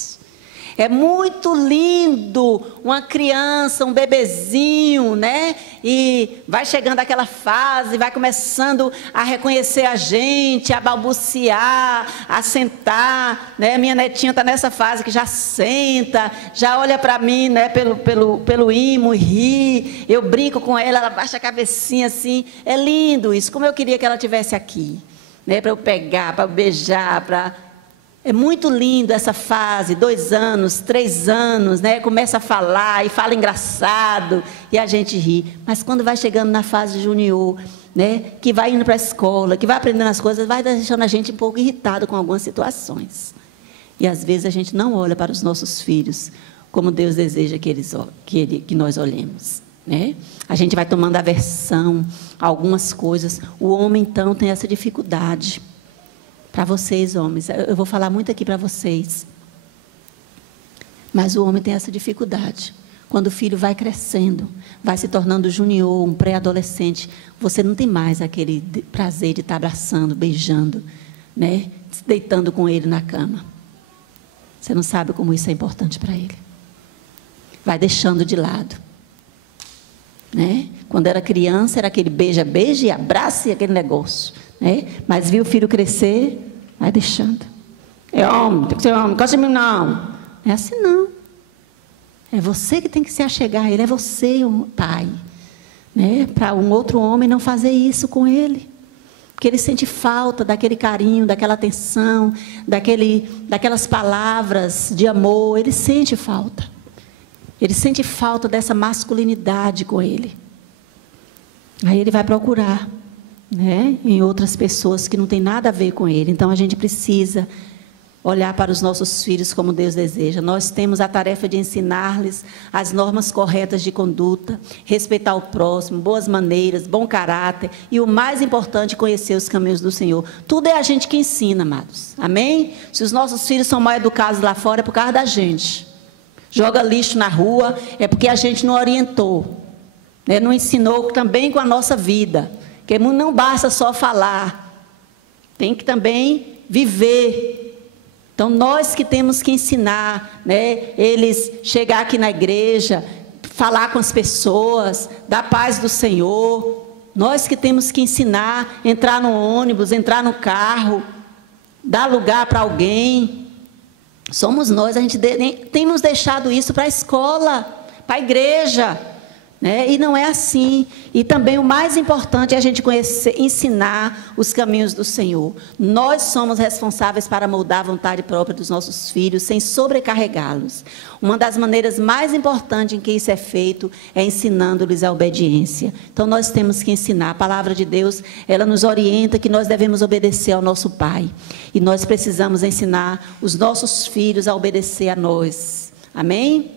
É muito lindo uma criança, um bebezinho, né? E vai chegando aquela fase, vai começando a reconhecer a gente, a balbuciar, a sentar, né? Minha netinha está nessa fase que já senta, já olha para mim, né? Pelo imo e ri. Eu brinco com ela, ela baixa a cabecinha assim. É lindo isso, como eu queria que ela estivesse aqui, né? Para eu pegar, para beijar, para... É muito lindo essa fase, 2 anos, 3 anos, né? Começa a falar e fala engraçado e a gente ri. Mas quando vai chegando na fase junior, né? Que vai indo para a escola, que vai aprendendo as coisas, vai deixando a gente um pouco irritado com algumas situações. E às vezes a gente não olha para os nossos filhos como Deus deseja que nós olhemos, né? A gente vai tomando aversão a algumas coisas. O homem então tem essa dificuldade. Para vocês, homens, eu vou falar muito aqui para vocês. Mas o homem tem essa dificuldade. Quando o filho vai crescendo, vai se tornando junior, um pré-adolescente, você não tem mais aquele prazer de estar abraçando, beijando, né? Se deitando com ele na cama. Você não sabe como isso é importante para ele. Vai deixando de lado. Né? Quando era criança, era aquele beija-beija e abraça e aquele negócio. Né? Mas viu o filho crescer, vai deixando. É homem, tem que ser homem, gosta de mim não. Não é assim não. É você que tem que se achegar a ele, é você o pai. Né? Para um outro homem não fazer isso com ele. Porque ele sente falta daquele carinho, daquela atenção, daquelas palavras de amor, ele sente falta. Ele sente falta dessa masculinidade com ele. Aí ele vai procurar, né, em outras pessoas que não tem nada a ver com ele. Então a gente precisa olhar para os nossos filhos como Deus deseja. Nós temos a tarefa de ensinar-lhes as normas corretas de conduta, respeitar o próximo, boas maneiras, bom caráter e o mais importante, conhecer os caminhos do Senhor. Tudo é a gente que ensina, amados. Amém? Se os nossos filhos são mal educados lá fora, é por causa da gente. Joga lixo na rua, é porque a gente não orientou, né? Não ensinou também com a nossa vida. Porque não basta só falar, tem que também viver. Então, nós que temos que ensinar, né? Eles chegar aqui na igreja, falar com as pessoas, dar paz do Senhor. Nós que temos que ensinar, entrar no ônibus, entrar no carro, dar lugar para alguém. Somos nós, a gente temos deixado isso para a escola, para a igreja, né? E não é assim. E também o mais importante é a gente conhecer, ensinar os caminhos do Senhor. Nós somos responsáveis para moldar a vontade própria dos nossos filhos, sem sobrecarregá-los. Uma das maneiras mais importantes em que isso é feito é ensinando-lhes a obediência. Então nós temos que ensinar. A palavra de Deus, ela nos orienta que nós devemos obedecer ao nosso Pai. E nós precisamos ensinar os nossos filhos a obedecer a nós. Amém?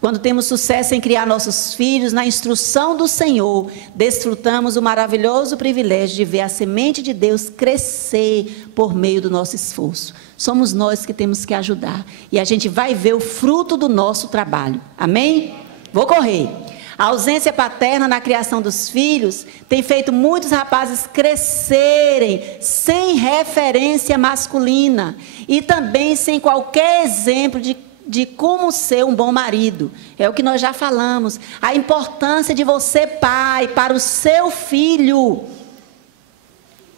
Quando temos sucesso em criar nossos filhos na instrução do Senhor, desfrutamos o maravilhoso privilégio de ver a semente de Deus crescer por meio do nosso esforço. Somos nós que temos que ajudar. E a gente vai ver o fruto do nosso trabalho. Amém? Vou correr. A ausência paterna na criação dos filhos tem feito muitos rapazes crescerem sem referência masculina e também sem qualquer exemplo de como ser um bom marido. É o que nós já falamos. A importância de você, pai, para o seu filho.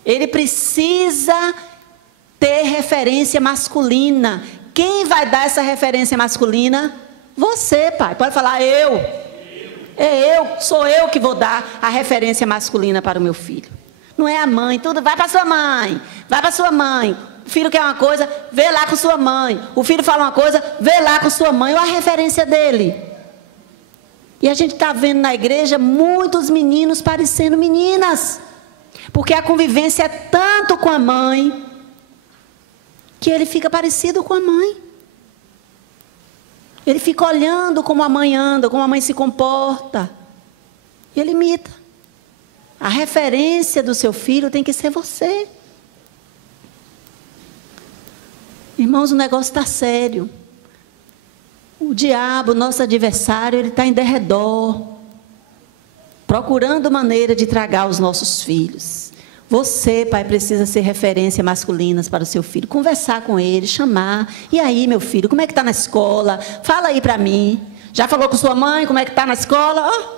Ele precisa ter referência masculina. Quem vai dar essa referência masculina? Você, pai. Pode falar, eu. Sou eu que vou dar a referência masculina para o meu filho. Não é a mãe, tudo vai para sua mãe. Vai para sua mãe. O filho quer uma coisa, vê lá com sua mãe. O filho fala uma coisa, vê lá com sua mãe. Olha a referência dele. E a gente está vendo na igreja muitos meninos parecendo meninas. Porque a convivência é tanto com a mãe, que ele fica parecido com a mãe. Ele fica olhando como a mãe anda, como a mãe se comporta. E ele imita. A referência do seu filho tem que ser você. Irmãos, o negócio está sério. O diabo, nosso adversário, ele está em derredor, procurando maneira de tragar os nossos filhos. Você, pai, precisa ser referência masculinas para o seu filho. Conversar com ele, chamar. E aí, meu filho, como é que está na escola? Fala aí para mim. Já falou com sua mãe como é que está na escola? Oh.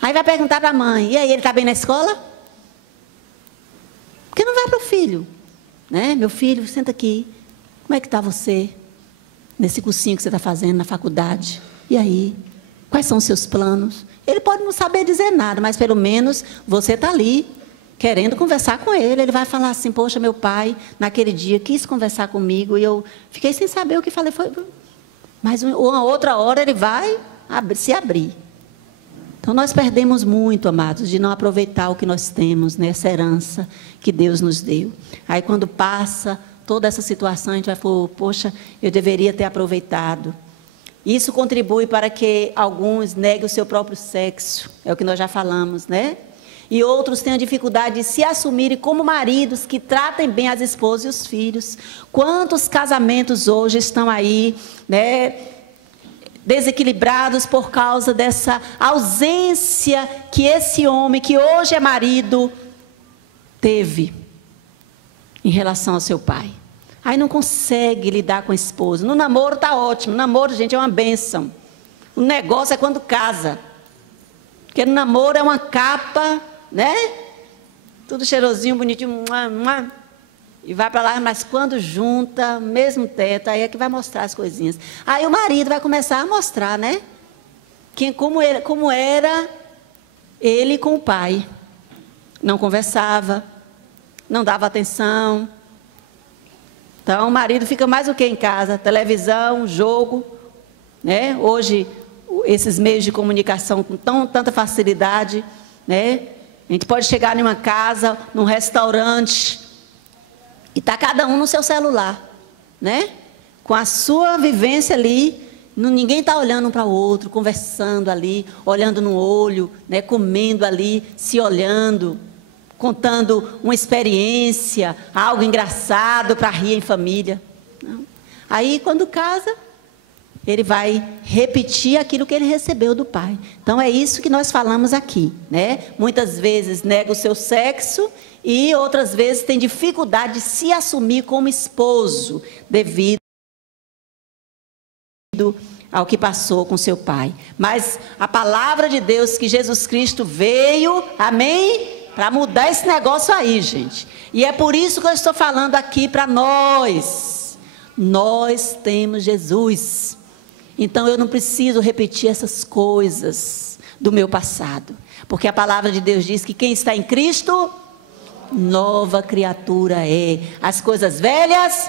Aí vai perguntar para a mãe. E aí, ele está bem na escola? Porque não vai para o filho. Né? Meu filho, senta aqui. Como é que está você? Nesse cursinho que você está fazendo na faculdade. E aí? Quais são os seus planos? Ele pode não saber dizer nada, mas pelo menos você está ali, querendo conversar com ele. Ele vai falar assim, poxa, meu pai, naquele dia, quis conversar comigo e eu fiquei sem saber o que falei. Mas uma outra hora ele vai se abrir. Então, nós perdemos muito, amados, de não aproveitar o que nós temos, né, essa herança que Deus nos deu. Aí, quando passa toda essa situação, a gente vai falar, poxa, eu deveria ter aproveitado. Isso contribui para que alguns neguem o seu próprio sexo, é o que nós já falamos, né? E outros tenham dificuldade de se assumirem como maridos que tratem bem as esposas e os filhos. Quantos casamentos hoje estão aí, né, desequilibrados por causa dessa ausência que esse homem, que hoje é marido, teve em relação ao seu pai. Aí não consegue lidar com a esposa. No namoro está ótimo. No namoro, gente, é uma bênção. O negócio é quando casa. Porque no namoro é uma capa, né? Tudo cheirosinho, bonitinho. E vai para lá, mas quando junta, mesmo teto, aí é que vai mostrar as coisinhas. Aí o marido vai começar a mostrar, né? Como era ele com o pai. Não conversava, não dava atenção. Então, o marido fica mais o que em casa? Televisão, jogo, né? Hoje, esses meios de comunicação com tanta facilidade, né? A gente pode chegar em uma casa, num restaurante, e está cada um no seu celular, né? Com a sua vivência ali, ninguém está olhando um para o outro, conversando ali, olhando no olho, né? Comendo ali, se olhando, contando uma experiência, algo engraçado para rir em família. Não. Aí, quando casa, ele vai repetir aquilo que ele recebeu do pai. Então, é isso que nós falamos aqui, né? Muitas vezes nega o seu sexo e outras vezes tem dificuldade de se assumir como esposo devido ao que passou com seu pai. Mas a palavra de Deus que Jesus Cristo veio, amém? Para mudar esse negócio aí, gente. E é por isso que eu estou falando aqui para nós. Nós temos Jesus. Então eu não preciso repetir essas coisas do meu passado. Porque a palavra de Deus diz que quem está em Cristo, nova criatura é. As coisas velhas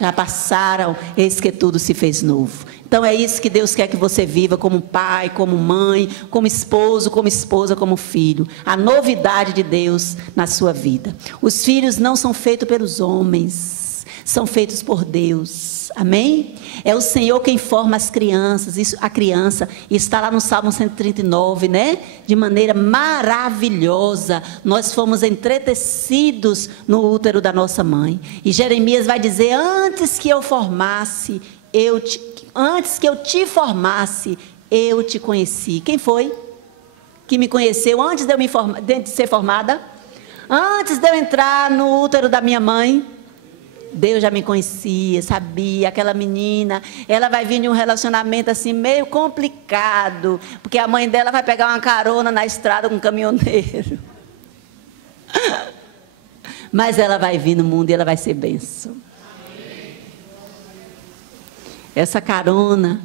já passaram, eis que tudo se fez novo. Então é isso que Deus quer que você viva como pai, como mãe, como esposo, como esposa, como filho. A novidade de Deus na sua vida. Os filhos não são feitos pelos homens, são feitos por Deus. Amém? É o Senhor quem forma as crianças, isso, a criança, está lá no Salmo 139, né? De maneira maravilhosa, nós fomos entretecidos no útero da nossa mãe. E Jeremias vai dizer, antes que eu te formasse, eu te conheci. Quem foi que me conheceu antes de ser formada? Antes de eu entrar no útero da minha mãe, Deus já me conhecia, sabia, aquela menina, ela vai vir de um relacionamento assim meio complicado, porque a mãe dela vai pegar uma carona na estrada com um caminhoneiro. Mas ela vai vir no mundo e ela vai ser bênção. Essa carona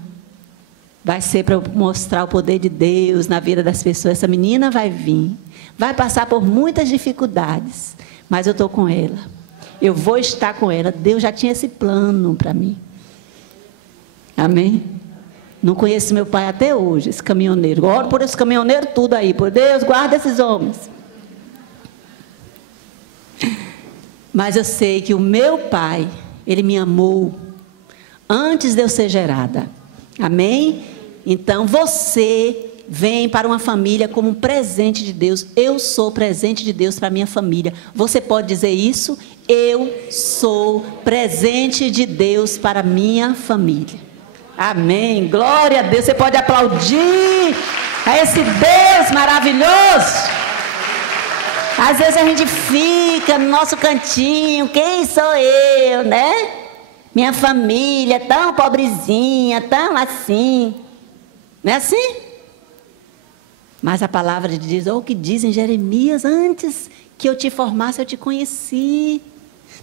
vai ser para mostrar o poder de Deus na vida das pessoas. Essa menina vai vir, vai passar por muitas dificuldades, mas eu estou com ela. Eu vou estar com ela. Deus já tinha esse plano para mim. Amém? Não conheço meu pai até hoje, esse caminhoneiro. Oro por esse caminhoneiro tudo aí. Por Deus, guarda esses homens. Mas eu sei que o meu pai, ele me amou antes de eu ser gerada. Amém? Então você vem para uma família como um presente de Deus. Eu sou presente de Deus para minha família. Você pode dizer isso? Eu sou presente de Deus para minha família. Amém. Glória a Deus. Você pode aplaudir a esse Deus maravilhoso. Às vezes a gente fica no nosso cantinho. Quem sou eu, né? Minha família tão pobrezinha, tão assim. Não é assim? Mas a palavra de Deus, ou o que diz em Jeremias, antes que eu te formasse, eu te conheci.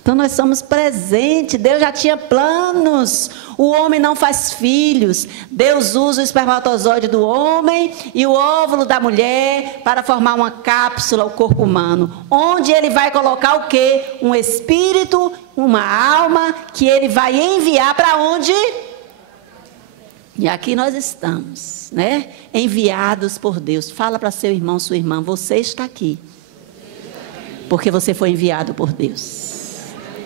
Então nós somos presentes, Deus já tinha planos. O homem não faz filhos. Deus usa o espermatozoide do homem e o óvulo da mulher para formar uma cápsula, o corpo humano. Onde ele vai colocar o quê? Um espírito, uma alma, que ele vai enviar para onde? E aqui nós estamos, né? Enviados por Deus. Fala para seu irmão, sua irmã, você está aqui. Porque você foi enviado por Deus.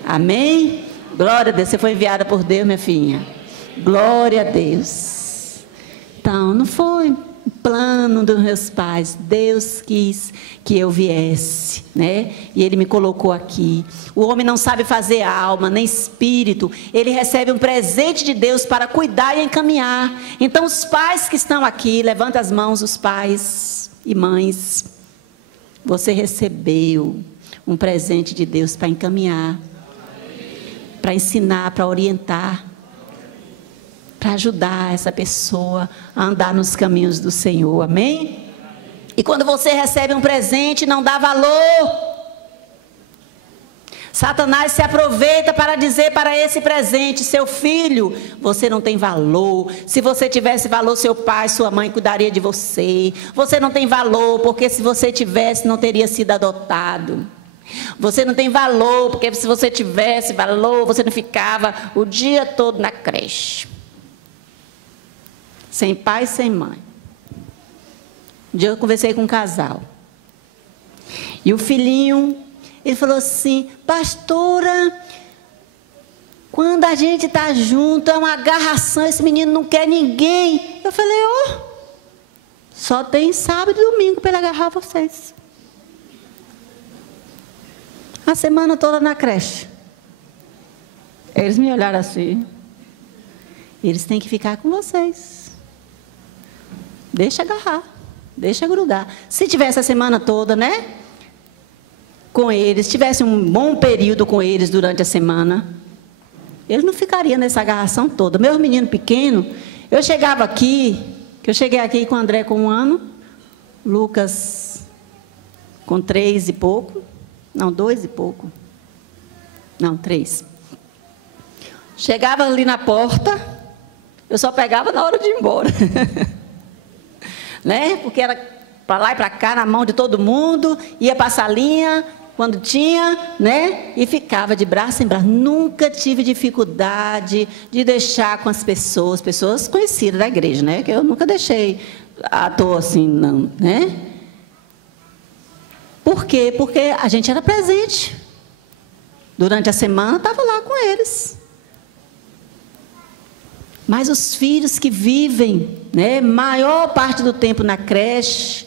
Amém? Glória a Deus. Você foi enviada por Deus, minha filha. Glória a Deus. Então, não foi plano dos meus pais. Deus quis que eu viesse, né? E Ele me colocou aqui. O homem não sabe fazer alma, nem espírito. Ele recebe um presente de Deus para cuidar e encaminhar. Então, os pais que estão aqui, levanta as mãos, os pais e mães. Você recebeu um presente de Deus para encaminhar, para ensinar, para orientar, para ajudar essa pessoa a andar nos caminhos do Senhor, amém? E quando você recebe um presente, não dá valor. Satanás se aproveita para dizer para esse presente, seu filho, você não tem valor. Se você tivesse valor, seu pai, sua mãe cuidaria de você. Você não tem valor, porque se você tivesse, não teria sido adotado. Você não tem valor, porque se você tivesse valor, você não ficava o dia todo na creche. Sem pai, sem mãe. Um dia eu conversei com um casal. E o filhinho, ele falou assim, pastora, quando a gente está junto, é uma agarração, esse menino não quer ninguém. Eu falei, só tem sábado e domingo para ele agarrar vocês. A semana toda na creche. Eles me olharam assim. Eles têm que ficar com vocês. Deixa agarrar. Deixa grudar. Se tivesse a semana toda, né? Com eles, tivesse um bom período com eles durante a semana, eles não ficariam nessa agarração toda. Meu menino pequeno, eu chegava aqui, que eu cheguei aqui com o André com 1 ano, Lucas com 3 e pouco. Não, 2 e pouco. Não, 3. Chegava ali na porta, eu só pegava na hora de ir embora. Né? Porque era para lá e para cá, na mão de todo mundo, ia para a salinha, quando tinha, né? E ficava de braço em braço. Nunca tive dificuldade de deixar com as pessoas conhecidas da igreja, né? Que eu nunca deixei à toa assim, não, né? Por quê? Porque a gente era presente. Durante a semana, estava lá com eles. Mas os filhos que vivem, né, maior parte do tempo na creche,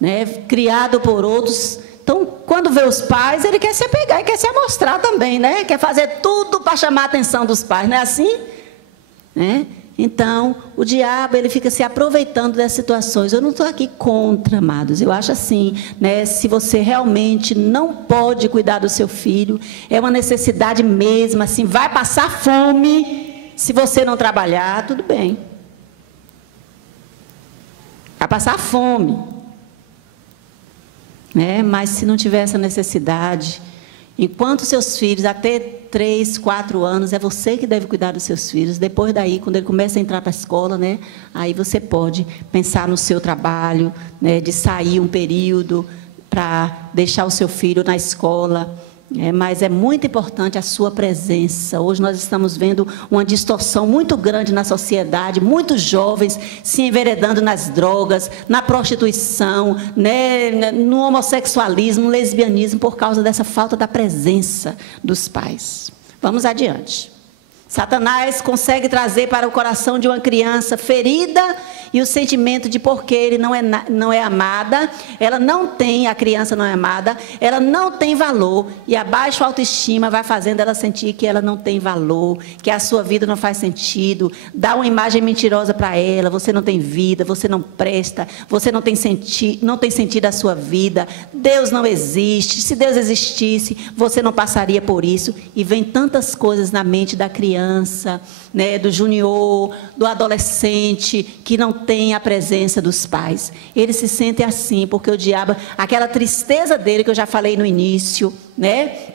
né, criado por outros, então, quando vê os pais, ele quer se apegar e quer se amostrar também, né? Quer fazer tudo para chamar a atenção dos pais, não é assim? Né? Então, o diabo, ele fica se aproveitando dessas situações. Eu não estou aqui contra, amados. Eu acho assim, né? Se você realmente não pode cuidar do seu filho, é uma necessidade mesmo, assim, vai passar fome. Se você não trabalhar, tudo bem. Vai passar fome. Né? Mas se não tiver essa necessidade, enquanto seus filhos, até 3, 4 anos, é você que deve cuidar dos seus filhos. Depois daí, quando ele começa a entrar para a escola, né, aí você pode pensar no seu trabalho, né, de sair um período para deixar o seu filho na escola. Mas é muito importante a sua presença. Hoje nós estamos vendo uma distorção muito grande na sociedade, muitos jovens se enveredando nas drogas, na prostituição, né, no homossexualismo, no lesbianismo, por causa dessa falta da presença dos pais. Vamos adiante. Satanás consegue trazer para o coração de uma criança ferida e o sentimento de porque ele não é amada, a criança não é amada, ela não tem valor, e a baixa autoestima vai fazendo ela sentir que ela não tem valor, que a sua vida não faz sentido, dá uma imagem mentirosa para ela, você não tem vida, você não presta, você não tem sentido a sua vida, Deus não existe, se Deus existisse, você não passaria por isso, e vem tantas coisas na mente da criança, né, do junior, do adolescente, que não tem a presença dos pais. Ele se sente assim, porque o diabo, aquela tristeza dele que eu já falei no início, né?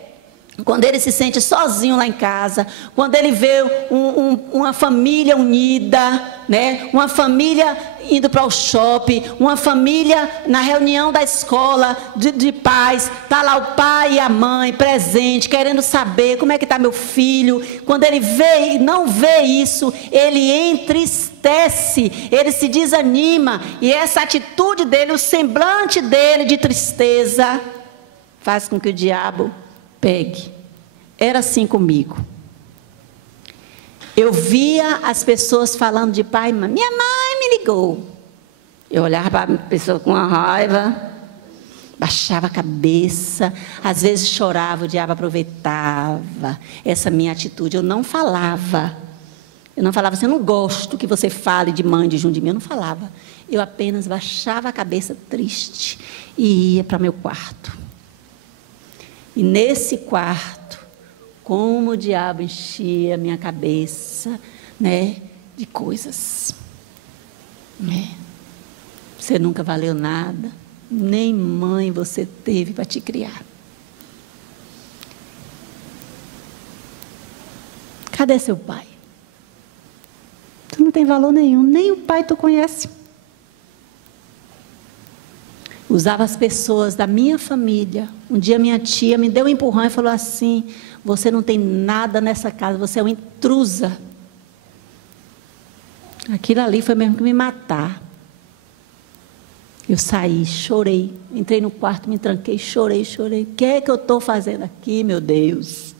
Quando ele se sente sozinho lá em casa, quando ele vê uma família unida, né? Uma família indo para o shopping, uma família na reunião da escola de pais, está lá o pai e a mãe presente, querendo saber como é que está meu filho. Quando ele vê e não vê isso, ele entristece, ele se desanima, e essa atitude dele, o semblante dele de tristeza, faz com que o diabo pegue. Era assim comigo. Eu via as pessoas falando de pai e mãe. Minha mãe me ligou. Eu olhava para a pessoa com uma raiva, baixava a cabeça, às vezes chorava, o diabo aproveitava essa minha atitude. Eu não falava assim, eu não gosto que você fale de mãe, de junto de mim. Eu não falava. Eu apenas baixava a cabeça triste e ia para meu quarto. E nesse quarto, como o diabo enchia a minha cabeça, né, de coisas. Né? Você nunca valeu nada, nem mãe você teve para te criar. Cadê seu pai? Tu não tem valor nenhum, nem o pai tu conhece. Usava as pessoas da minha família. Um dia minha tia me deu um empurrão e falou assim: você não tem nada nessa casa, você é uma intrusa. Aquilo ali foi mesmo que me matar. Eu saí, chorei, entrei no quarto, me tranquei, chorei. O que é que eu estou fazendo aqui, meu Deus?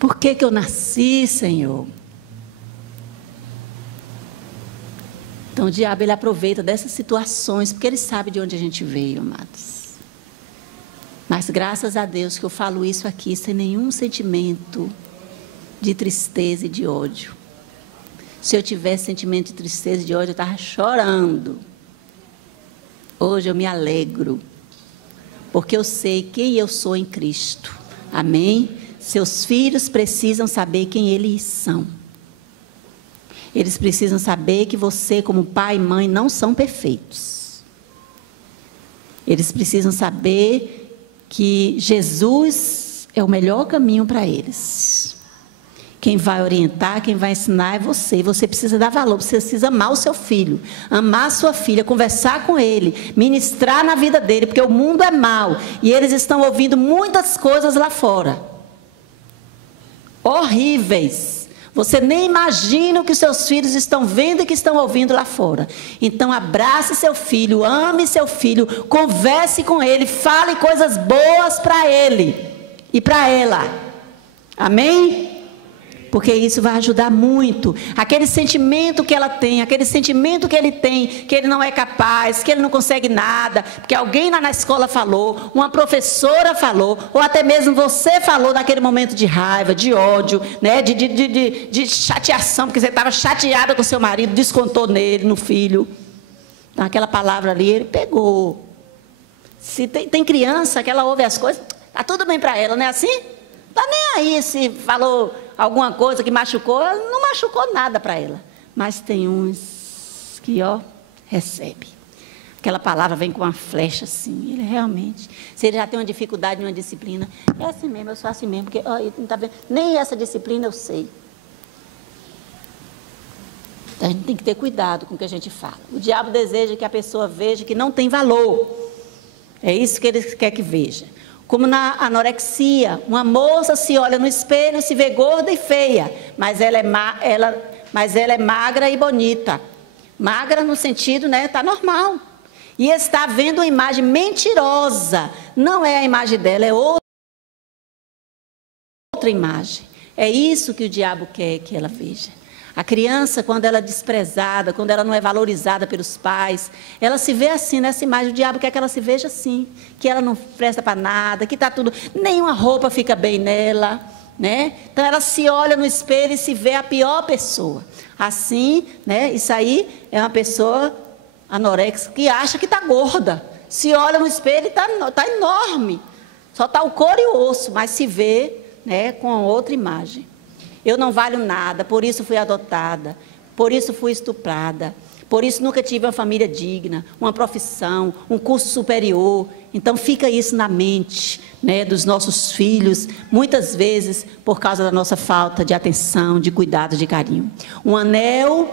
Por que eu nasci, Senhor? Então o diabo, ele aproveita dessas situações, porque ele sabe de onde a gente veio, amados. Mas graças a Deus que eu falo isso aqui sem nenhum sentimento de tristeza e de ódio. Se eu tivesse sentimento de tristeza e de ódio, eu estava chorando. Hoje eu me alegro, porque eu sei quem eu sou em Cristo. Amém? Seus filhos precisam saber quem eles são. Eles precisam saber que você, como pai e mãe, não são perfeitos. Eles precisam saber que Jesus é o melhor caminho para eles. Quem vai orientar, quem vai ensinar é você. Você precisa dar valor, você precisa amar o seu filho, amar a sua filha, conversar com ele, ministrar na vida dele, porque o mundo é mau e eles estão ouvindo muitas coisas lá fora. Horríveis. Você nem imagina o que seus filhos estão vendo e que estão ouvindo lá fora. Então abrace seu filho, ame seu filho, converse com ele, fale coisas boas para ele e para ela. Amém? Porque isso vai ajudar muito. Aquele sentimento que ela tem, aquele sentimento que ele tem, que ele não é capaz, que ele não consegue nada, porque alguém lá na escola falou, uma professora falou, ou até mesmo você falou naquele momento de raiva, de ódio, né, de chateação, porque você estava chateada com seu marido, descontou nele, no filho. Então aquela palavra ali, ele pegou. Se tem criança que ela ouve as coisas, está tudo bem para ela, não é assim? Está nem aí se falou alguma coisa que machucou, não machucou nada para ela. Mas tem uns que, recebe. Aquela palavra vem com uma flecha assim. Ele realmente, se ele já tem uma dificuldade em uma disciplina, é assim mesmo, eu sou assim mesmo, porque não tá vendo, nem essa disciplina eu sei. Então, a gente tem que ter cuidado com o que a gente fala. O diabo deseja que a pessoa veja que não tem valor. É isso que ele quer que veja. Como na anorexia, uma moça se olha no espelho, se vê gorda e feia, mas ela é magra e bonita. Magra no sentido, né, está normal. E está vendo uma imagem mentirosa. Não é a imagem dela, é outra imagem. É isso que o diabo quer que ela veja. A criança, quando ela é desprezada, quando ela não é valorizada pelos pais, ela se vê assim, nessa imagem. O diabo quer que ela se veja assim, que ela não presta para nada, que está tudo, nenhuma roupa fica bem nela, né? Então ela se olha no espelho e se vê a pior pessoa. Assim, né? Isso aí é uma pessoa anoréxica que acha que está gorda. Se olha no espelho e está enorme. Só está o couro e o osso, mas se vê, né, com outra imagem. Eu não valho nada, por isso fui adotada, por isso fui estuprada, por isso nunca tive uma família digna, uma profissão, um curso superior. Então fica isso na mente, né, dos nossos filhos, muitas vezes por causa da nossa falta de atenção, de cuidado, de carinho. Um anel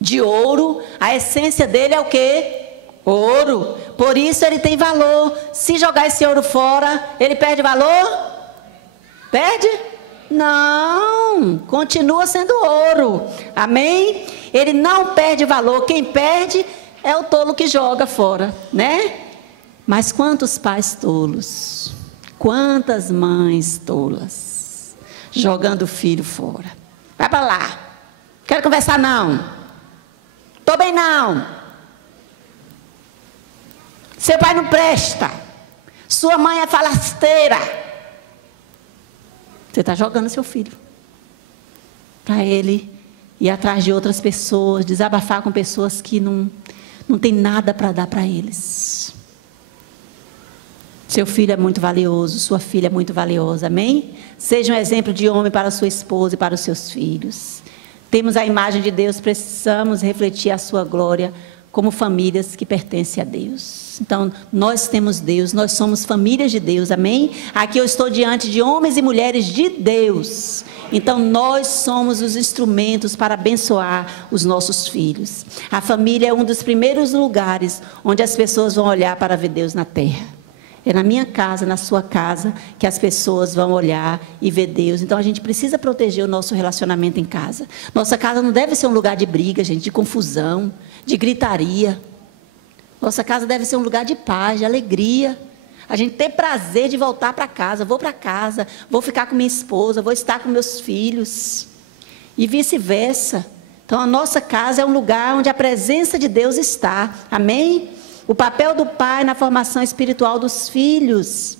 de ouro, a essência dele é o quê? Ouro. Por isso ele tem valor. Se jogar esse ouro fora, ele perde valor? Perde? Não, continua sendo ouro. Amém? Ele não perde valor. Quem perde é o tolo que joga fora, né? Mas quantos pais tolos, quantas mães tolas, jogando o filho fora. Vai para lá. Quero conversar não. Tô bem não. Seu pai não presta. Sua mãe é falasteira. Você está jogando seu filho para ele ir atrás de outras pessoas, desabafar com pessoas que não tem nada para dar para eles. Seu filho é muito valioso, sua filha é muito valiosa, amém? Seja um exemplo de homem para sua esposa e para os seus filhos. Temos a imagem de Deus, precisamos refletir a sua glória como famílias que pertencem a Deus. Então, nós temos Deus, nós somos famílias de Deus, amém? Aqui eu estou diante de homens e mulheres de Deus. Então, nós somos os instrumentos para abençoar os nossos filhos. A família é um dos primeiros lugares onde as pessoas vão olhar para ver Deus na terra. É na minha casa, na sua casa, que as pessoas vão olhar e ver Deus. Então, a gente precisa proteger o nosso relacionamento em casa. Nossa casa não deve ser um lugar de briga, gente, de confusão, de gritaria. Nossa casa deve ser um lugar de paz, de alegria. A gente ter prazer de voltar para casa. Vou para casa, vou ficar com minha esposa, vou estar com meus filhos. E vice-versa. Então, a nossa casa é um lugar onde a presença de Deus está. Amém? O papel do pai na formação espiritual dos filhos.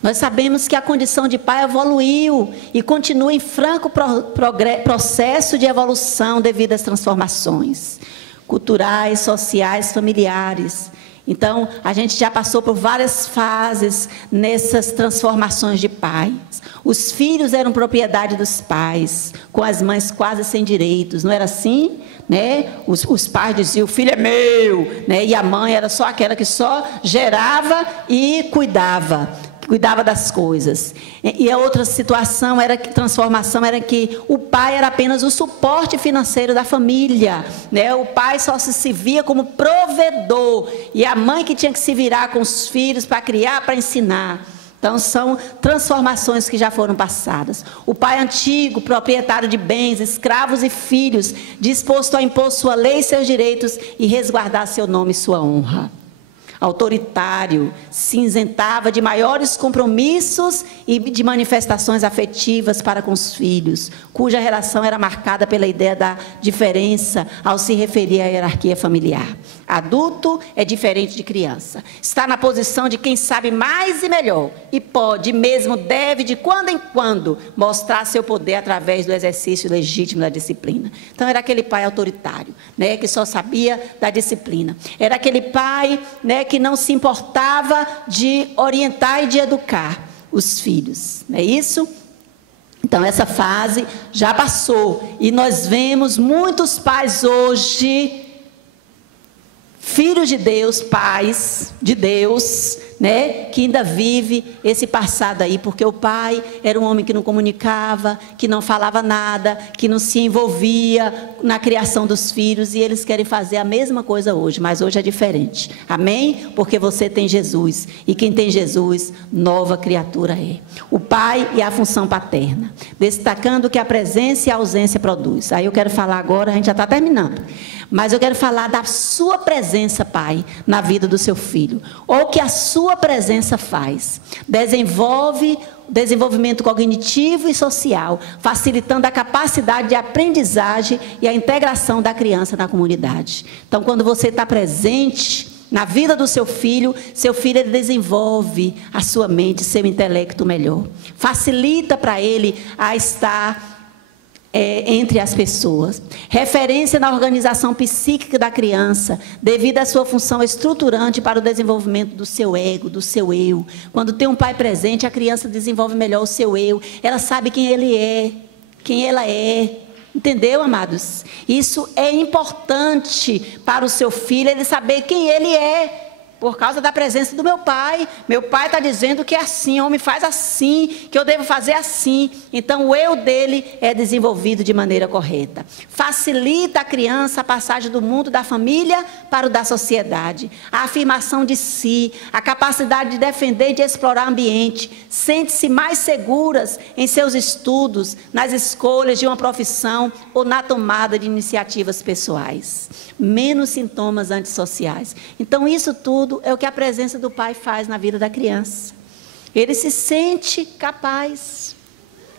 Nós sabemos que a condição de pai evoluiu e continua em franco processo de evolução devido às transformações culturais, sociais, familiares. Então, a gente já passou por várias fases nessas transformações de pais. Os filhos eram propriedade dos pais, com as mães quase sem direitos, não era assim? Né? Os pais diziam, o filho é meu, né? E a mãe era só aquela que só gerava e cuidava das coisas. E a outra situação, transformação, era que o pai era apenas o suporte financeiro da família, né? O pai só se via como provedor, e a mãe que tinha que se virar com os filhos para criar, para ensinar. Então, são transformações que já foram passadas. O pai antigo, proprietário de bens, escravos e filhos, disposto a impor sua lei e seus direitos e resguardar seu nome e sua honra. Autoritário, se isentava de maiores compromissos e de manifestações afetivas para com os filhos, cuja relação era marcada pela ideia da diferença ao se referir à hierarquia familiar. Adulto é diferente de criança. Está na posição de quem sabe mais e melhor e pode, mesmo deve, de quando em quando, mostrar seu poder através do exercício legítimo da disciplina. Então, era aquele pai autoritário, né, que só sabia da disciplina. Era aquele pai, né, que não se importava de orientar e de educar os filhos. Não é isso? Então, essa fase já passou. E nós vemos muitos pais hoje, filhos de Deus, pais de Deus, né, que ainda vive esse passado aí, porque o pai era um homem que não comunicava, que não falava nada, que não se envolvia na criação dos filhos, e eles querem fazer a mesma coisa hoje, mas hoje é diferente, amém? Porque você tem Jesus, e quem tem Jesus, nova criatura é. O pai e a função paterna, destacando o que a presença e a ausência produz. Aí eu quero falar agora, a gente já está terminando, mas eu quero falar da sua presença, pai, na vida do seu filho, ou que a sua sua presença faz. Desenvolve o desenvolvimento cognitivo e social, facilitando a capacidade de aprendizagem e a integração da criança na comunidade. Então, quando você está presente na vida do seu filho ele desenvolve a sua mente, seu intelecto melhor. Facilita para ele a estar entre as pessoas. Referência na organização psíquica da criança, devido à sua função estruturante para o desenvolvimento do seu ego, do seu eu. Quando tem um pai presente, a criança desenvolve melhor o seu eu. Ela sabe quem ele é, quem ela é. Entendeu, amados? Isso é importante para o seu filho, ele saber quem ele é, por causa da presença do meu pai. Meu pai está dizendo que é assim, homem faz assim, que eu devo fazer assim. Então o eu dele é desenvolvido de maneira correta. Facilita a criança a passagem do mundo da família para o da sociedade. A afirmação de si, a capacidade de defender e de explorar o ambiente. Sente-se mais seguras em seus estudos, nas escolhas de uma profissão ou na tomada de iniciativas pessoais. Menos sintomas antissociais. Então isso tudo é o que a presença do pai faz na vida da criança. Ele se sente capaz,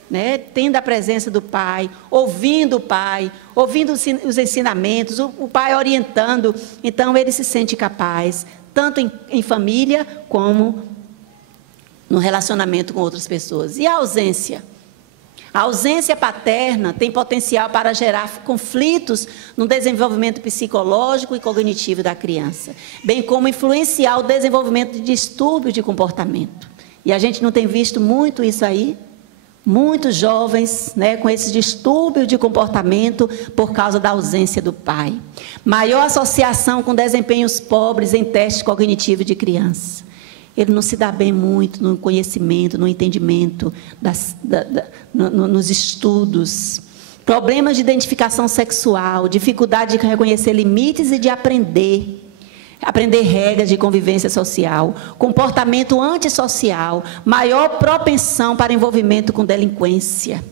né? Tendo a presença do pai, ouvindo o pai, ouvindo os ensinamentos, o pai orientando. Então ele se sente capaz, tanto em família como no relacionamento com outras pessoas. E a ausência? A ausência paterna tem potencial para gerar conflitos no desenvolvimento psicológico e cognitivo da criança, bem como influenciar o desenvolvimento de distúrbios de comportamento. E a gente não tem visto muito isso aí? Muitos jovens, né, com esse distúrbio de comportamento por causa da ausência do pai. Maior associação com desempenhos pobres em testes cognitivos de criança. Ele não se dá bem muito no conhecimento, no entendimento, nos estudos. Problemas de identificação sexual, dificuldade de reconhecer limites e de aprender regras de convivência social, comportamento antissocial, maior propensão para envolvimento com delinquência.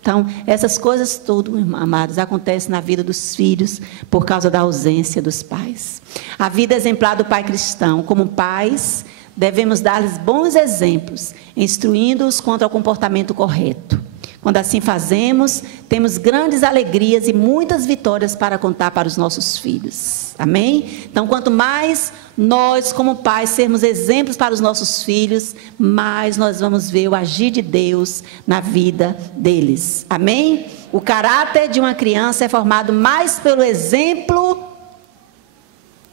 Então, essas coisas tudo, amados, acontecem na vida dos filhos por causa da ausência dos pais. A vida exemplar do pai cristão, como pais, devemos dar-lhes bons exemplos, instruindo-os quanto ao comportamento correto. Quando assim fazemos, temos grandes alegrias e muitas vitórias para contar para os nossos filhos. Amém? Então, quanto mais nós, como pais, sermos exemplos para os nossos filhos, mais nós vamos ver o agir de Deus na vida deles. Amém? O caráter de uma criança é formado mais pelo exemplo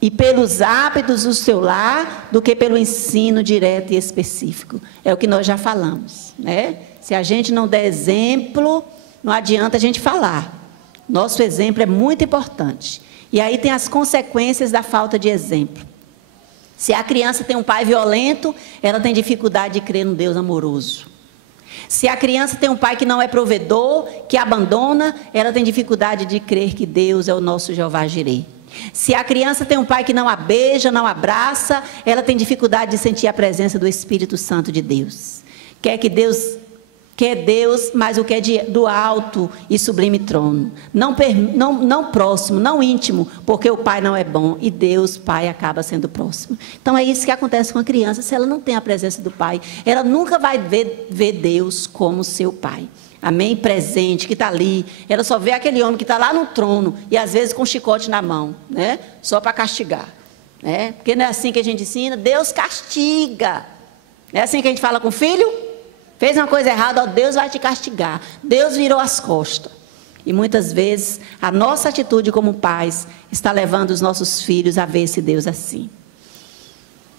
e pelos hábitos do seu lar, do que pelo ensino direto e específico. É o que nós já falamos, né? Se a gente não der exemplo, não adianta a gente falar. Nosso exemplo é muito importante. E aí tem as consequências da falta de exemplo. Se a criança tem um pai violento, ela tem dificuldade de crer no Deus amoroso. Se a criança tem um pai que não é provedor, que abandona, ela tem dificuldade de crer que Deus é o nosso Jeová Jireh. Se a criança tem um pai que não a beija, não a abraça, ela tem dificuldade de sentir a presença do Espírito Santo de Deus. Quer Deus, mas o que é do alto e sublime trono. Não próximo, não íntimo, porque o pai não é bom e Deus, pai, acaba sendo próximo. Então é isso que acontece com a criança. Se ela não tem a presença do pai, ela nunca vai ver Deus como seu pai. Amém? Presente, que está ali. Ela só vê aquele homem que está lá no trono e às vezes com um chicote na mão, né? Só para castigar, né? Porque não é assim que a gente ensina. Deus castiga. Não é assim que a gente fala com o filho? Fez uma coisa errada, ó, Deus vai te castigar. Deus virou as costas. E muitas vezes a nossa atitude como pais está levando os nossos filhos a ver esse Deus assim.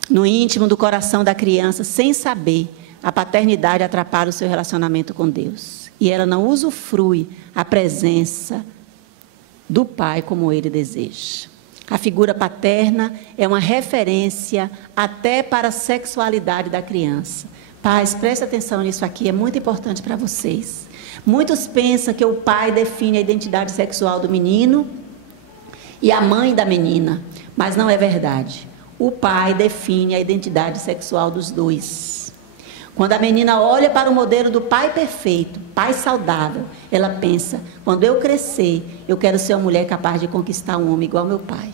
No íntimo do coração da criança, sem saber, a paternidade atrapalha o seu relacionamento com Deus. E ela não usufrui a presença do pai como ele deseja. A figura paterna é uma referência até para a sexualidade da criança. Pais, preste atenção nisso aqui, é muito importante para vocês. Muitos pensam que o pai define a identidade sexual do menino e a mãe da menina, mas não é verdade. O pai define a identidade sexual dos dois. Quando a menina olha para o modelo do pai perfeito, pai saudável, ela pensa, quando eu crescer, eu quero ser uma mulher capaz de conquistar um homem igual ao meu pai.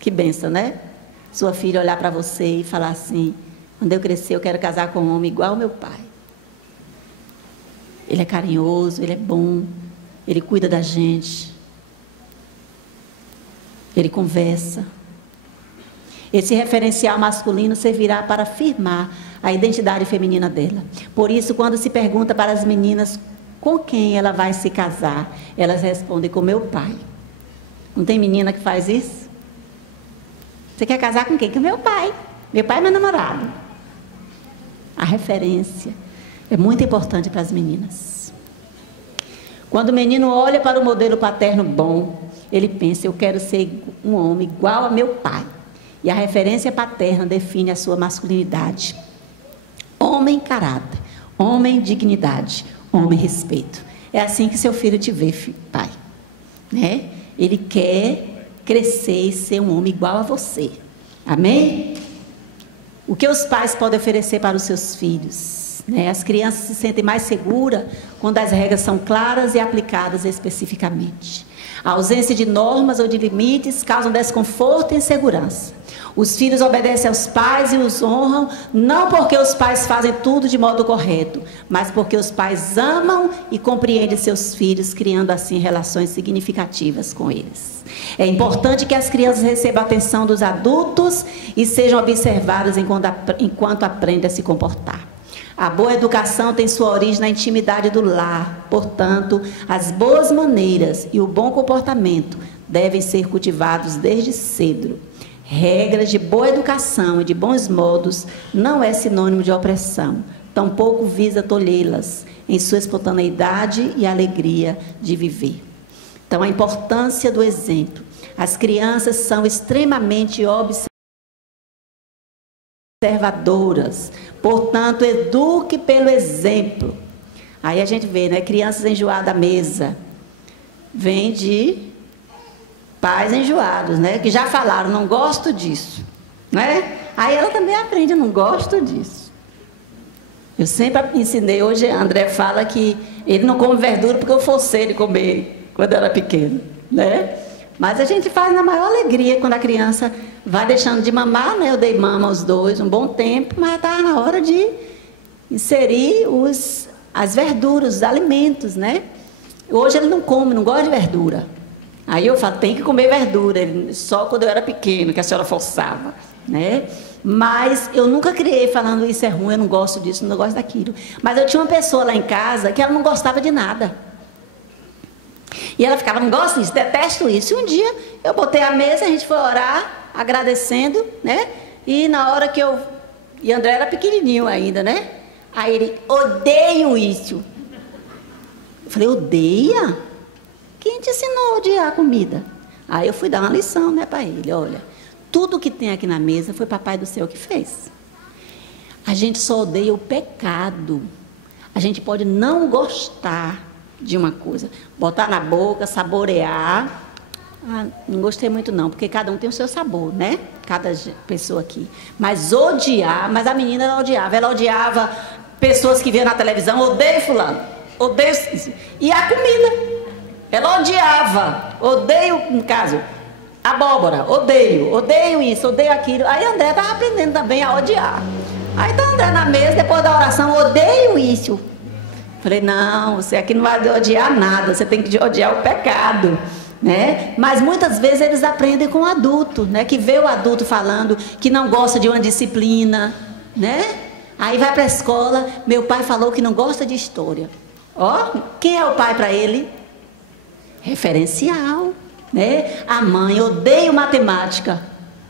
Que bênção, né? sua filha olhar para você e falar assim: quando eu crescer eu quero casar com um homem igual ao meu pai. Ele é carinhoso, ele é bom, ele cuida da gente, ele conversa. Esse referencial masculino servirá para afirmar a identidade feminina dela. Por isso, quando se pergunta para as meninas com quem ela vai se casar, elas respondem: com meu pai. Não tem menina que faz isso? Você quer casar com quem? Com meu pai. Meu pai é meu namorado. A referência é muito importante para as meninas. Quando o menino olha para o modelo paterno bom, ele pensa: eu quero ser um homem igual a meu pai. E a referência paterna define a sua masculinidade. Homem caráter, homem dignidade, homem respeito. É assim que seu filho te vê, pai. Né? Ele quer crescer e ser um homem igual a você. Amém? O que os pais podem oferecer para os seus filhos? Né? As crianças se sentem mais seguras quando as regras são claras e aplicadas especificamente. A ausência de normas ou de limites causa desconforto e insegurança. Os filhos obedecem aos pais e os honram, não porque os pais fazem tudo de modo correto, mas porque os pais amam e compreendem seus filhos, criando assim relações significativas com eles. É importante que as crianças recebam a atenção dos adultos e sejam observadas enquanto aprendem a se comportar. A boa educação tem sua origem na intimidade do lar. Portanto, as boas maneiras e o bom comportamento devem ser cultivados desde cedo. Regras de boa educação e de bons modos não é sinônimo de opressão, tampouco visa tolhê-las em sua espontaneidade e alegria de viver. Então, a importância do exemplo. As crianças são extremamente observadoras, portanto, eduque pelo exemplo. Aí a gente vê, né, crianças enjoadas à mesa, vem de pais enjoados, né, que já falaram: não gosto disso, né? Aí ela também aprende: não gosto disso. Eu sempre ensinei, hoje André fala que ele não come verdura porque eu forcei ele comer quando era pequeno, né? Mas a gente faz na maior alegria quando a criança vai deixando de mamar, né? Eu dei mama aos dois um bom tempo, mas está na hora de inserir as verduras, os alimentos, né? Hoje ele não come, não gosta de verdura. Aí eu falo: tem que comer verdura. Ele, só quando eu era pequeno, que a senhora forçava, né? Mas eu nunca criei falando: isso é ruim, eu não gosto disso, eu não gosto daquilo. Mas eu tinha uma pessoa lá em casa que ela não gostava de nada. E ela ficava: não gosto disso, detesto isso. E um dia eu botei a mesa, a gente foi orar, agradecendo, né? E na hora que e André era pequenininho ainda, né? Aí ele: odeio isso. Eu falei: odeia? Quem te ensinou a odiar a comida? Aí eu fui dar uma lição, né, para ele: olha, tudo que tem aqui na mesa foi Papai do Céu que fez. A gente só odeia o pecado. A gente pode não gostar de uma coisa, botar na boca, saborear. Não gostei muito não, porque cada um tem o seu sabor, né? Cada pessoa aqui. Mas odiar, mas a menina ela odiava pessoas que viam na televisão: odeio fulano, odeio isso. E a comida, ela odiava, odeio, no caso, abóbora, odeio isso, odeio aquilo. Aí André estava aprendendo também a odiar. Aí está André na mesa, depois da oração: odeio isso. Falei: não, você aqui não vai odiar nada, você tem que odiar o pecado, né? Mas muitas vezes eles aprendem com o adulto, né? Que vê o adulto falando que não gosta de uma disciplina, né? Aí vai para a escola: meu pai falou que não gosta de história. Ó, quem é o pai para ele? Referencial, né? A mãe: odeio matemática.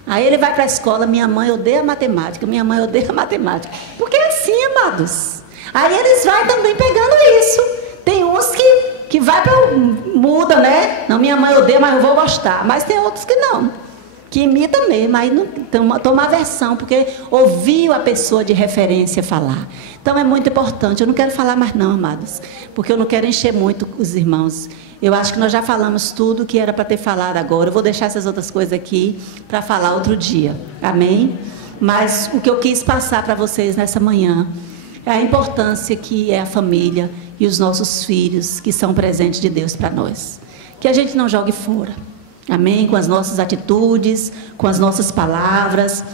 Aí ele vai para a escola: minha mãe odeia matemática, minha mãe odeia matemática. Porque é assim, amados. Aí eles vão também pegando isso. Tem uns que vai para muda, né? Não, minha mãe odeia, mas eu vou gostar. Mas tem outros que não, que imita mesmo. Aí não toma aversão, porque ouviu a pessoa de referência falar. Então é muito importante. Eu não quero falar mais não, amados, porque eu não quero encher muito os irmãos. Eu acho que nós já falamos tudo que era para ter falado agora. Eu vou deixar essas outras coisas aqui para falar outro dia. Amém? Mas o que eu quis passar para vocês nessa manhã é a importância que é a família e os nossos filhos, que são presentes de Deus para nós. Que a gente não jogue fora. Amém? Com as nossas atitudes, com as nossas palavras,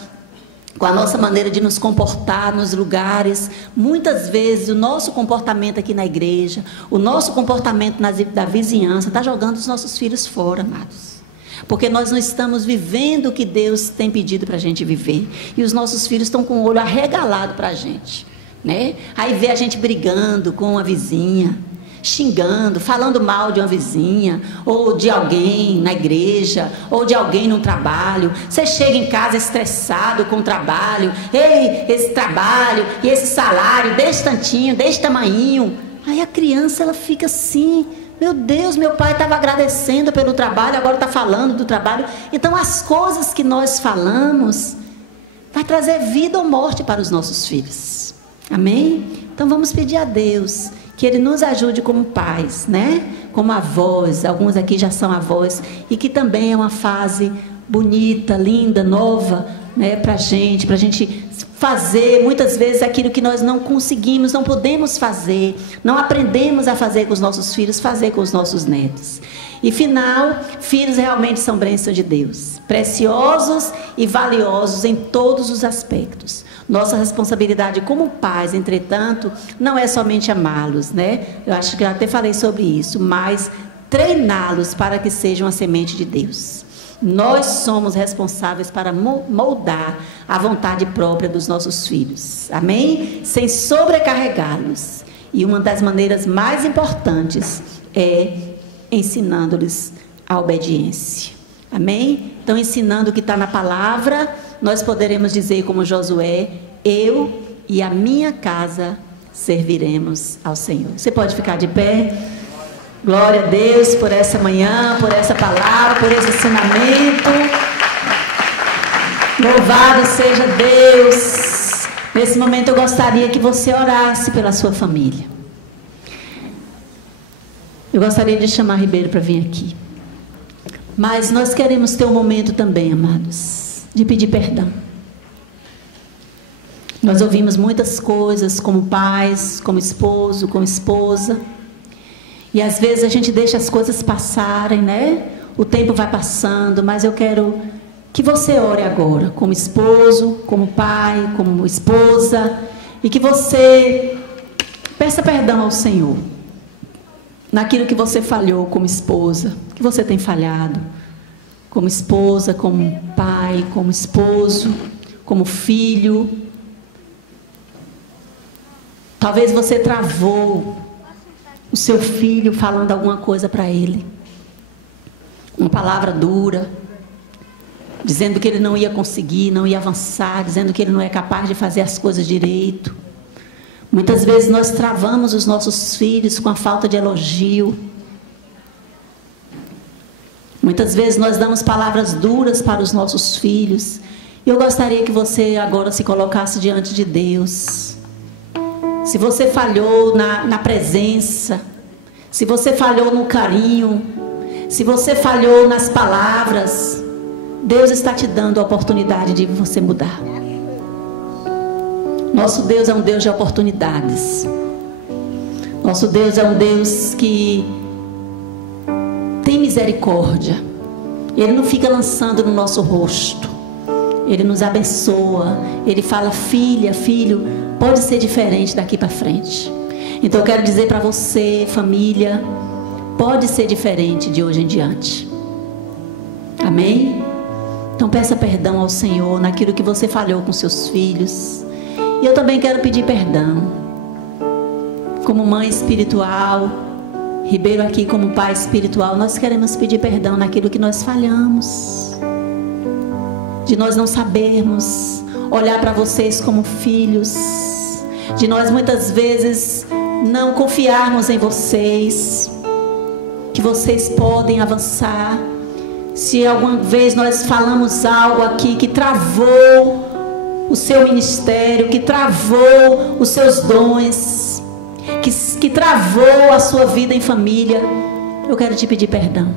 com a nossa maneira de nos comportar nos lugares. Muitas vezes o nosso comportamento aqui na igreja, o nosso comportamento da vizinhança está jogando os nossos filhos fora, amados. Porque nós não estamos vivendo o que Deus tem pedido para a gente viver. E os nossos filhos estão com o olho arregalado para a gente, né? Aí vê a gente brigando com uma vizinha, xingando, falando mal de uma vizinha, ou de alguém na igreja, ou de alguém no trabalho. Você chega em casa estressado com o trabalho. Ei, esse trabalho e esse salário desse tantinho, desse tamanhinho. Aí a criança, ela fica assim: meu Deus, meu pai estava agradecendo pelo trabalho, agora está falando do trabalho. Então as coisas que nós falamos vai trazer vida ou morte para os nossos filhos. Amém? Então vamos pedir a Deus que Ele nos ajude como pais, né? Como avós. Alguns aqui já são avós, e que também é uma fase bonita, linda, nova, né? Para a gente fazer muitas vezes aquilo que nós não conseguimos, não podemos fazer, não aprendemos a fazer com os nossos filhos, fazer com os nossos netos. E final, filhos realmente são bênção de Deus, preciosos e valiosos em todos os aspectos. Nossa responsabilidade como pais, entretanto, não é somente amá-los, né? Eu acho que eu até falei sobre isso, mas treiná-los para que sejam a semente de Deus. Nós somos responsáveis para moldar a vontade própria dos nossos filhos, amém? Sem sobrecarregá-los. E uma das maneiras mais importantes é ensinando-lhes a obediência, amém? Então, ensinando o que está na palavra, nós poderemos dizer como Josué: eu e a minha casa serviremos ao Senhor. Você pode ficar de pé? Glória a Deus por essa manhã, por essa palavra, por esse ensinamento. Louvado seja Deus. Nesse momento eu gostaria que você orasse pela sua família. Eu gostaria de chamar Ribeiro para vir aqui. Mas nós queremos ter um momento também, amados, de pedir perdão. Nós ouvimos muitas coisas como pais, como esposo, como esposa. E às vezes a gente deixa as coisas passarem, né? O tempo vai passando, mas eu quero que você ore agora, como esposo, como pai, como esposa, e que você peça perdão ao Senhor naquilo que você falhou como esposa, que você tem falhado como esposa, como pai, como esposo, como filho. Talvez você travou o seu filho falando alguma coisa para ele, uma palavra dura, dizendo que ele não ia conseguir, não ia avançar, dizendo que ele não é capaz de fazer as coisas direito. Muitas vezes nós travamos os nossos filhos com a falta de elogio. Muitas vezes nós damos palavras duras para os nossos filhos. E eu gostaria que você agora se colocasse diante de Deus. Se você falhou na presença, se você falhou no carinho, se você falhou nas palavras, Deus está te dando a oportunidade de você mudar. Nosso Deus é um Deus de oportunidades. Nosso Deus é um Deus que tem misericórdia. Ele não fica lançando no nosso rosto. Ele nos abençoa. Ele fala: filha, filho, pode ser diferente daqui para frente. Então eu quero dizer para você, família, pode ser diferente de hoje em diante. Amém? Então peça perdão ao Senhor naquilo que você falhou com seus filhos. E eu também quero pedir perdão. Como mãe espiritual, Ribeiro aqui como pai espiritual, nós queremos pedir perdão naquilo que nós falhamos. De nós não sabermos olhar para vocês como filhos. De nós muitas vezes não confiarmos em vocês, que vocês podem avançar. Se alguma vez nós falamos algo aqui que travou o seu ministério, que travou os seus dons, que travou a sua vida em família, eu quero te pedir perdão.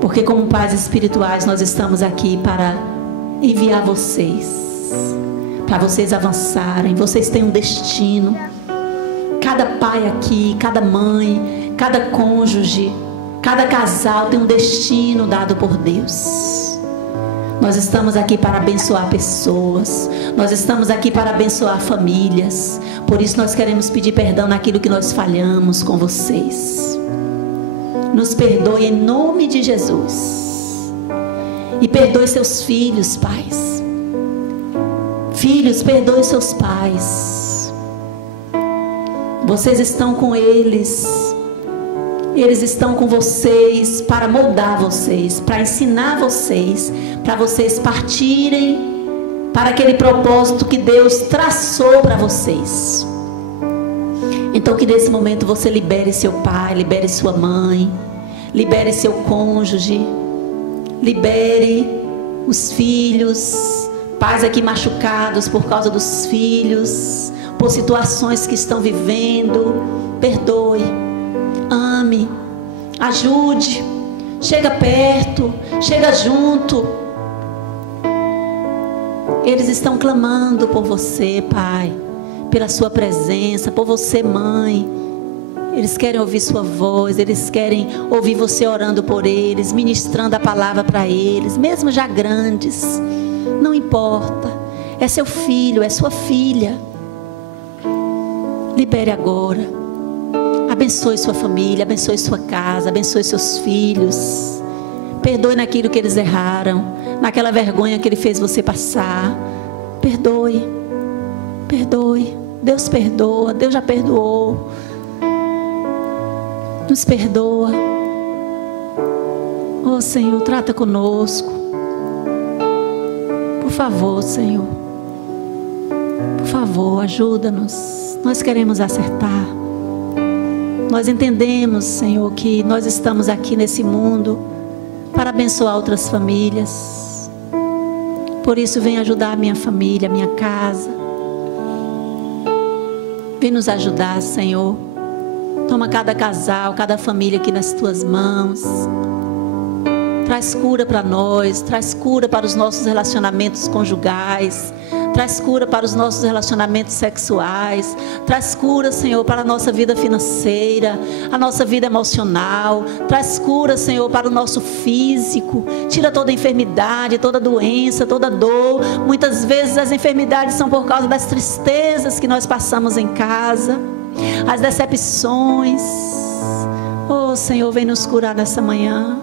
Porque como pais espirituais nós estamos aqui para enviar vocês, para vocês avançarem. Vocês têm um destino. Cada pai aqui, cada mãe, cada cônjuge, Cada casal tem um destino dado por Deus. Nós estamos aqui para abençoar pessoas. Nós estamos aqui para abençoar famílias. Por isso nós queremos pedir perdão naquilo que nós falhamos com vocês. Nos perdoe em nome de Jesus. E perdoe seus filhos, pais. Filhos, perdoe seus pais. Vocês estão com eles. Eles estão com vocês para moldar vocês, para ensinar vocês, para vocês partirem para aquele propósito que Deus traçou para vocês. Então que nesse momento você libere seu pai, libere sua mãe, libere seu cônjuge, libere os filhos, pais aqui machucados por causa dos filhos, por situações que estão vivendo. Perdoe, ame, ajude, chega perto, chega junto. Eles estão clamando por você, pai, pela sua presença, por você, mãe. Eles querem ouvir sua voz, eles querem ouvir você orando por eles, ministrando a palavra para eles, mesmo já grandes. Não importa, é seu filho, é sua filha. Libere agora. Abençoe sua família, abençoe sua casa, abençoe seus filhos. Perdoe naquilo que eles erraram, naquela vergonha que ele fez você passar. Perdoe, perdoe. Deus perdoa, Deus já perdoou. Nos perdoa. Oh Senhor, trata conosco. Por favor, Senhor. Por favor, ajuda-nos. Nós queremos acertar. Nós entendemos, Senhor, que nós estamos aqui nesse mundo para abençoar outras famílias. Por isso, vem ajudar a minha família, a minha casa. Vem nos ajudar, Senhor. Toma cada casal, cada família aqui nas tuas mãos. Traz cura para nós, traz cura para os nossos relacionamentos conjugais, traz cura para os nossos relacionamentos sexuais, traz cura, Senhor, para a nossa vida financeira, a nossa vida emocional, traz cura, Senhor, para o nosso físico. Tira toda enfermidade, toda doença, toda dor. Muitas vezes as enfermidades são por causa das tristezas que nós passamos em casa, as decepções. Oh Senhor, vem nos curar nessa manhã.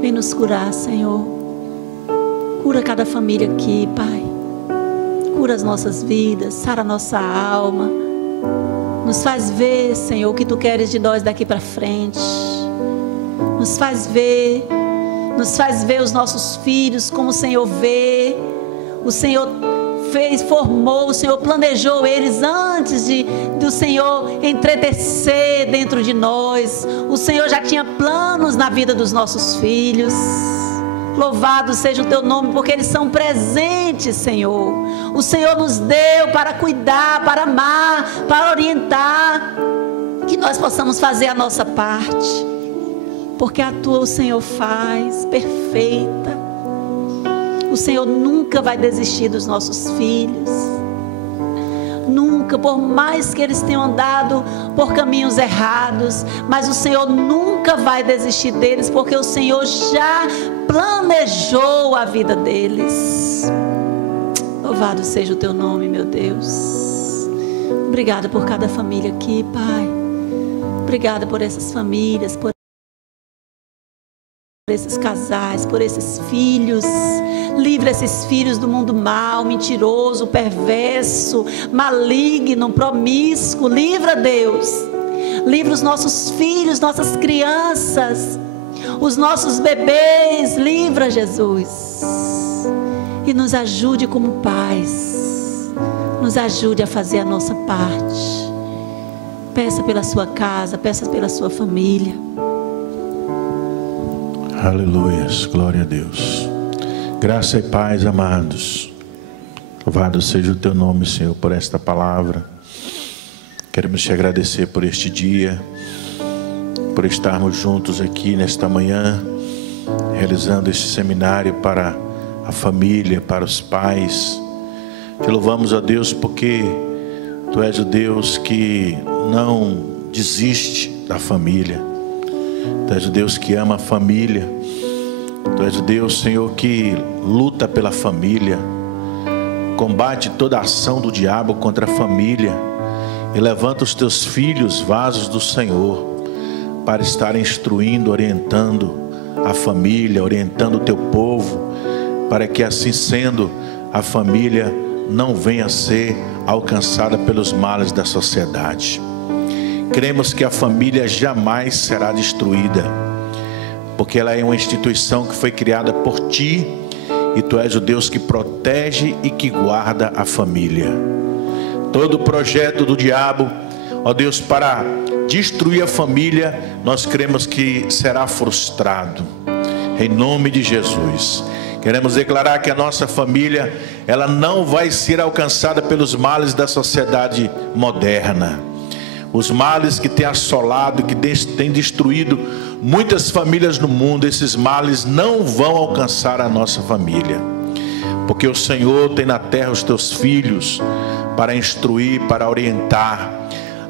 Vem nos curar, Senhor. Cura cada família aqui, Pai. Cura as nossas vidas, sara a nossa alma. Nos faz ver, Senhor, o que Tu queres de nós daqui para frente. Nos faz ver os nossos filhos como o Senhor vê. O Senhor formou, o Senhor planejou eles antes do Senhor entretecer dentro de nós. O Senhor já tinha planos na vida dos nossos filhos. Louvado seja o Teu nome, porque eles são presentes, Senhor. O Senhor nos deu para cuidar, para amar, para orientar. Que nós possamos fazer a nossa parte, porque a Tua o Senhor faz perfeita. O Senhor nunca vai desistir dos nossos filhos. Nunca, por mais que eles tenham andado por caminhos errados, mas o Senhor nunca vai desistir deles, porque o Senhor já planejou a vida deles. Louvado seja o Teu nome, meu Deus. Obrigada por cada família aqui, Pai. Obrigada por essas famílias, por esses casais, por esses filhos. Livra esses filhos do mundo mau, mentiroso, perverso, maligno, promíscuo. Livra, Deus. Livra os nossos filhos, nossas crianças, os nossos bebês. Livra, Jesus. E nos ajude como pais. Nos ajude a fazer a nossa parte. Peça pela sua casa, peça pela sua família. Aleluias, glória a Deus. Graça e paz, amados. Louvado seja o Teu nome, Senhor, por esta palavra. Queremos Te agradecer por este dia, por estarmos juntos aqui nesta manhã, realizando este seminário para a família, para os pais. Te louvamos, ó Deus, porque Tu és o Deus que não desiste da família. Tu és o Deus que ama a família. Tu és o Deus, Senhor, que luta pela família, combate toda a ação do diabo contra a família e levanta os teus filhos, vasos do Senhor, para estar instruindo, orientando a família, orientando o teu povo, para que assim sendo, a família não venha a ser alcançada pelos males da sociedade. Cremos que a família jamais será destruída, porque ela é uma instituição que foi criada por ti, e tu és o Deus que protege e que guarda a família. Todo projeto do diabo, ó Deus, para destruir a família, nós cremos que será frustrado, em nome de Jesus. Queremos declarar que a nossa família, ela não vai ser alcançada pelos males da sociedade moderna. Os males que têm assolado, que têm destruído muitas famílias no mundo, esses males não vão alcançar a nossa família, porque o Senhor tem na terra os teus filhos para instruir, para orientar.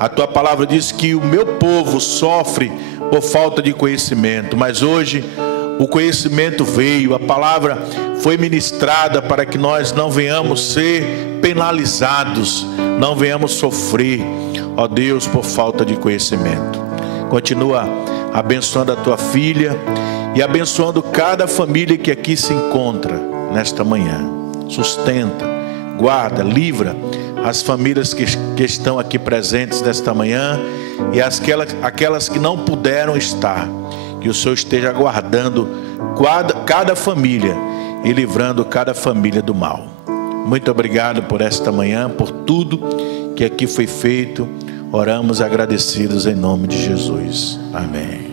A tua palavra diz que o meu povo sofre por falta de conhecimento, mas hoje o conhecimento veio, a palavra foi ministrada para que nós não venhamos ser penalizados, não venhamos sofrer, ó Deus, por falta de conhecimento. Continua abençoando a tua filha e abençoando cada família que aqui se encontra nesta manhã. Sustenta, guarda, livra as famílias que estão aqui presentes nesta manhã e aquelas que não puderam estar. Que o Senhor esteja guardando cada família e livrando cada família do mal. Muito obrigado por esta manhã, por tudo que aqui foi feito. Oramos agradecidos em nome de Jesus. Amém.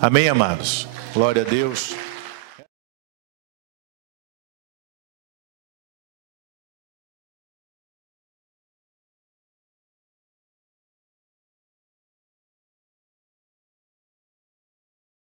Amém, amados. Glória a Deus.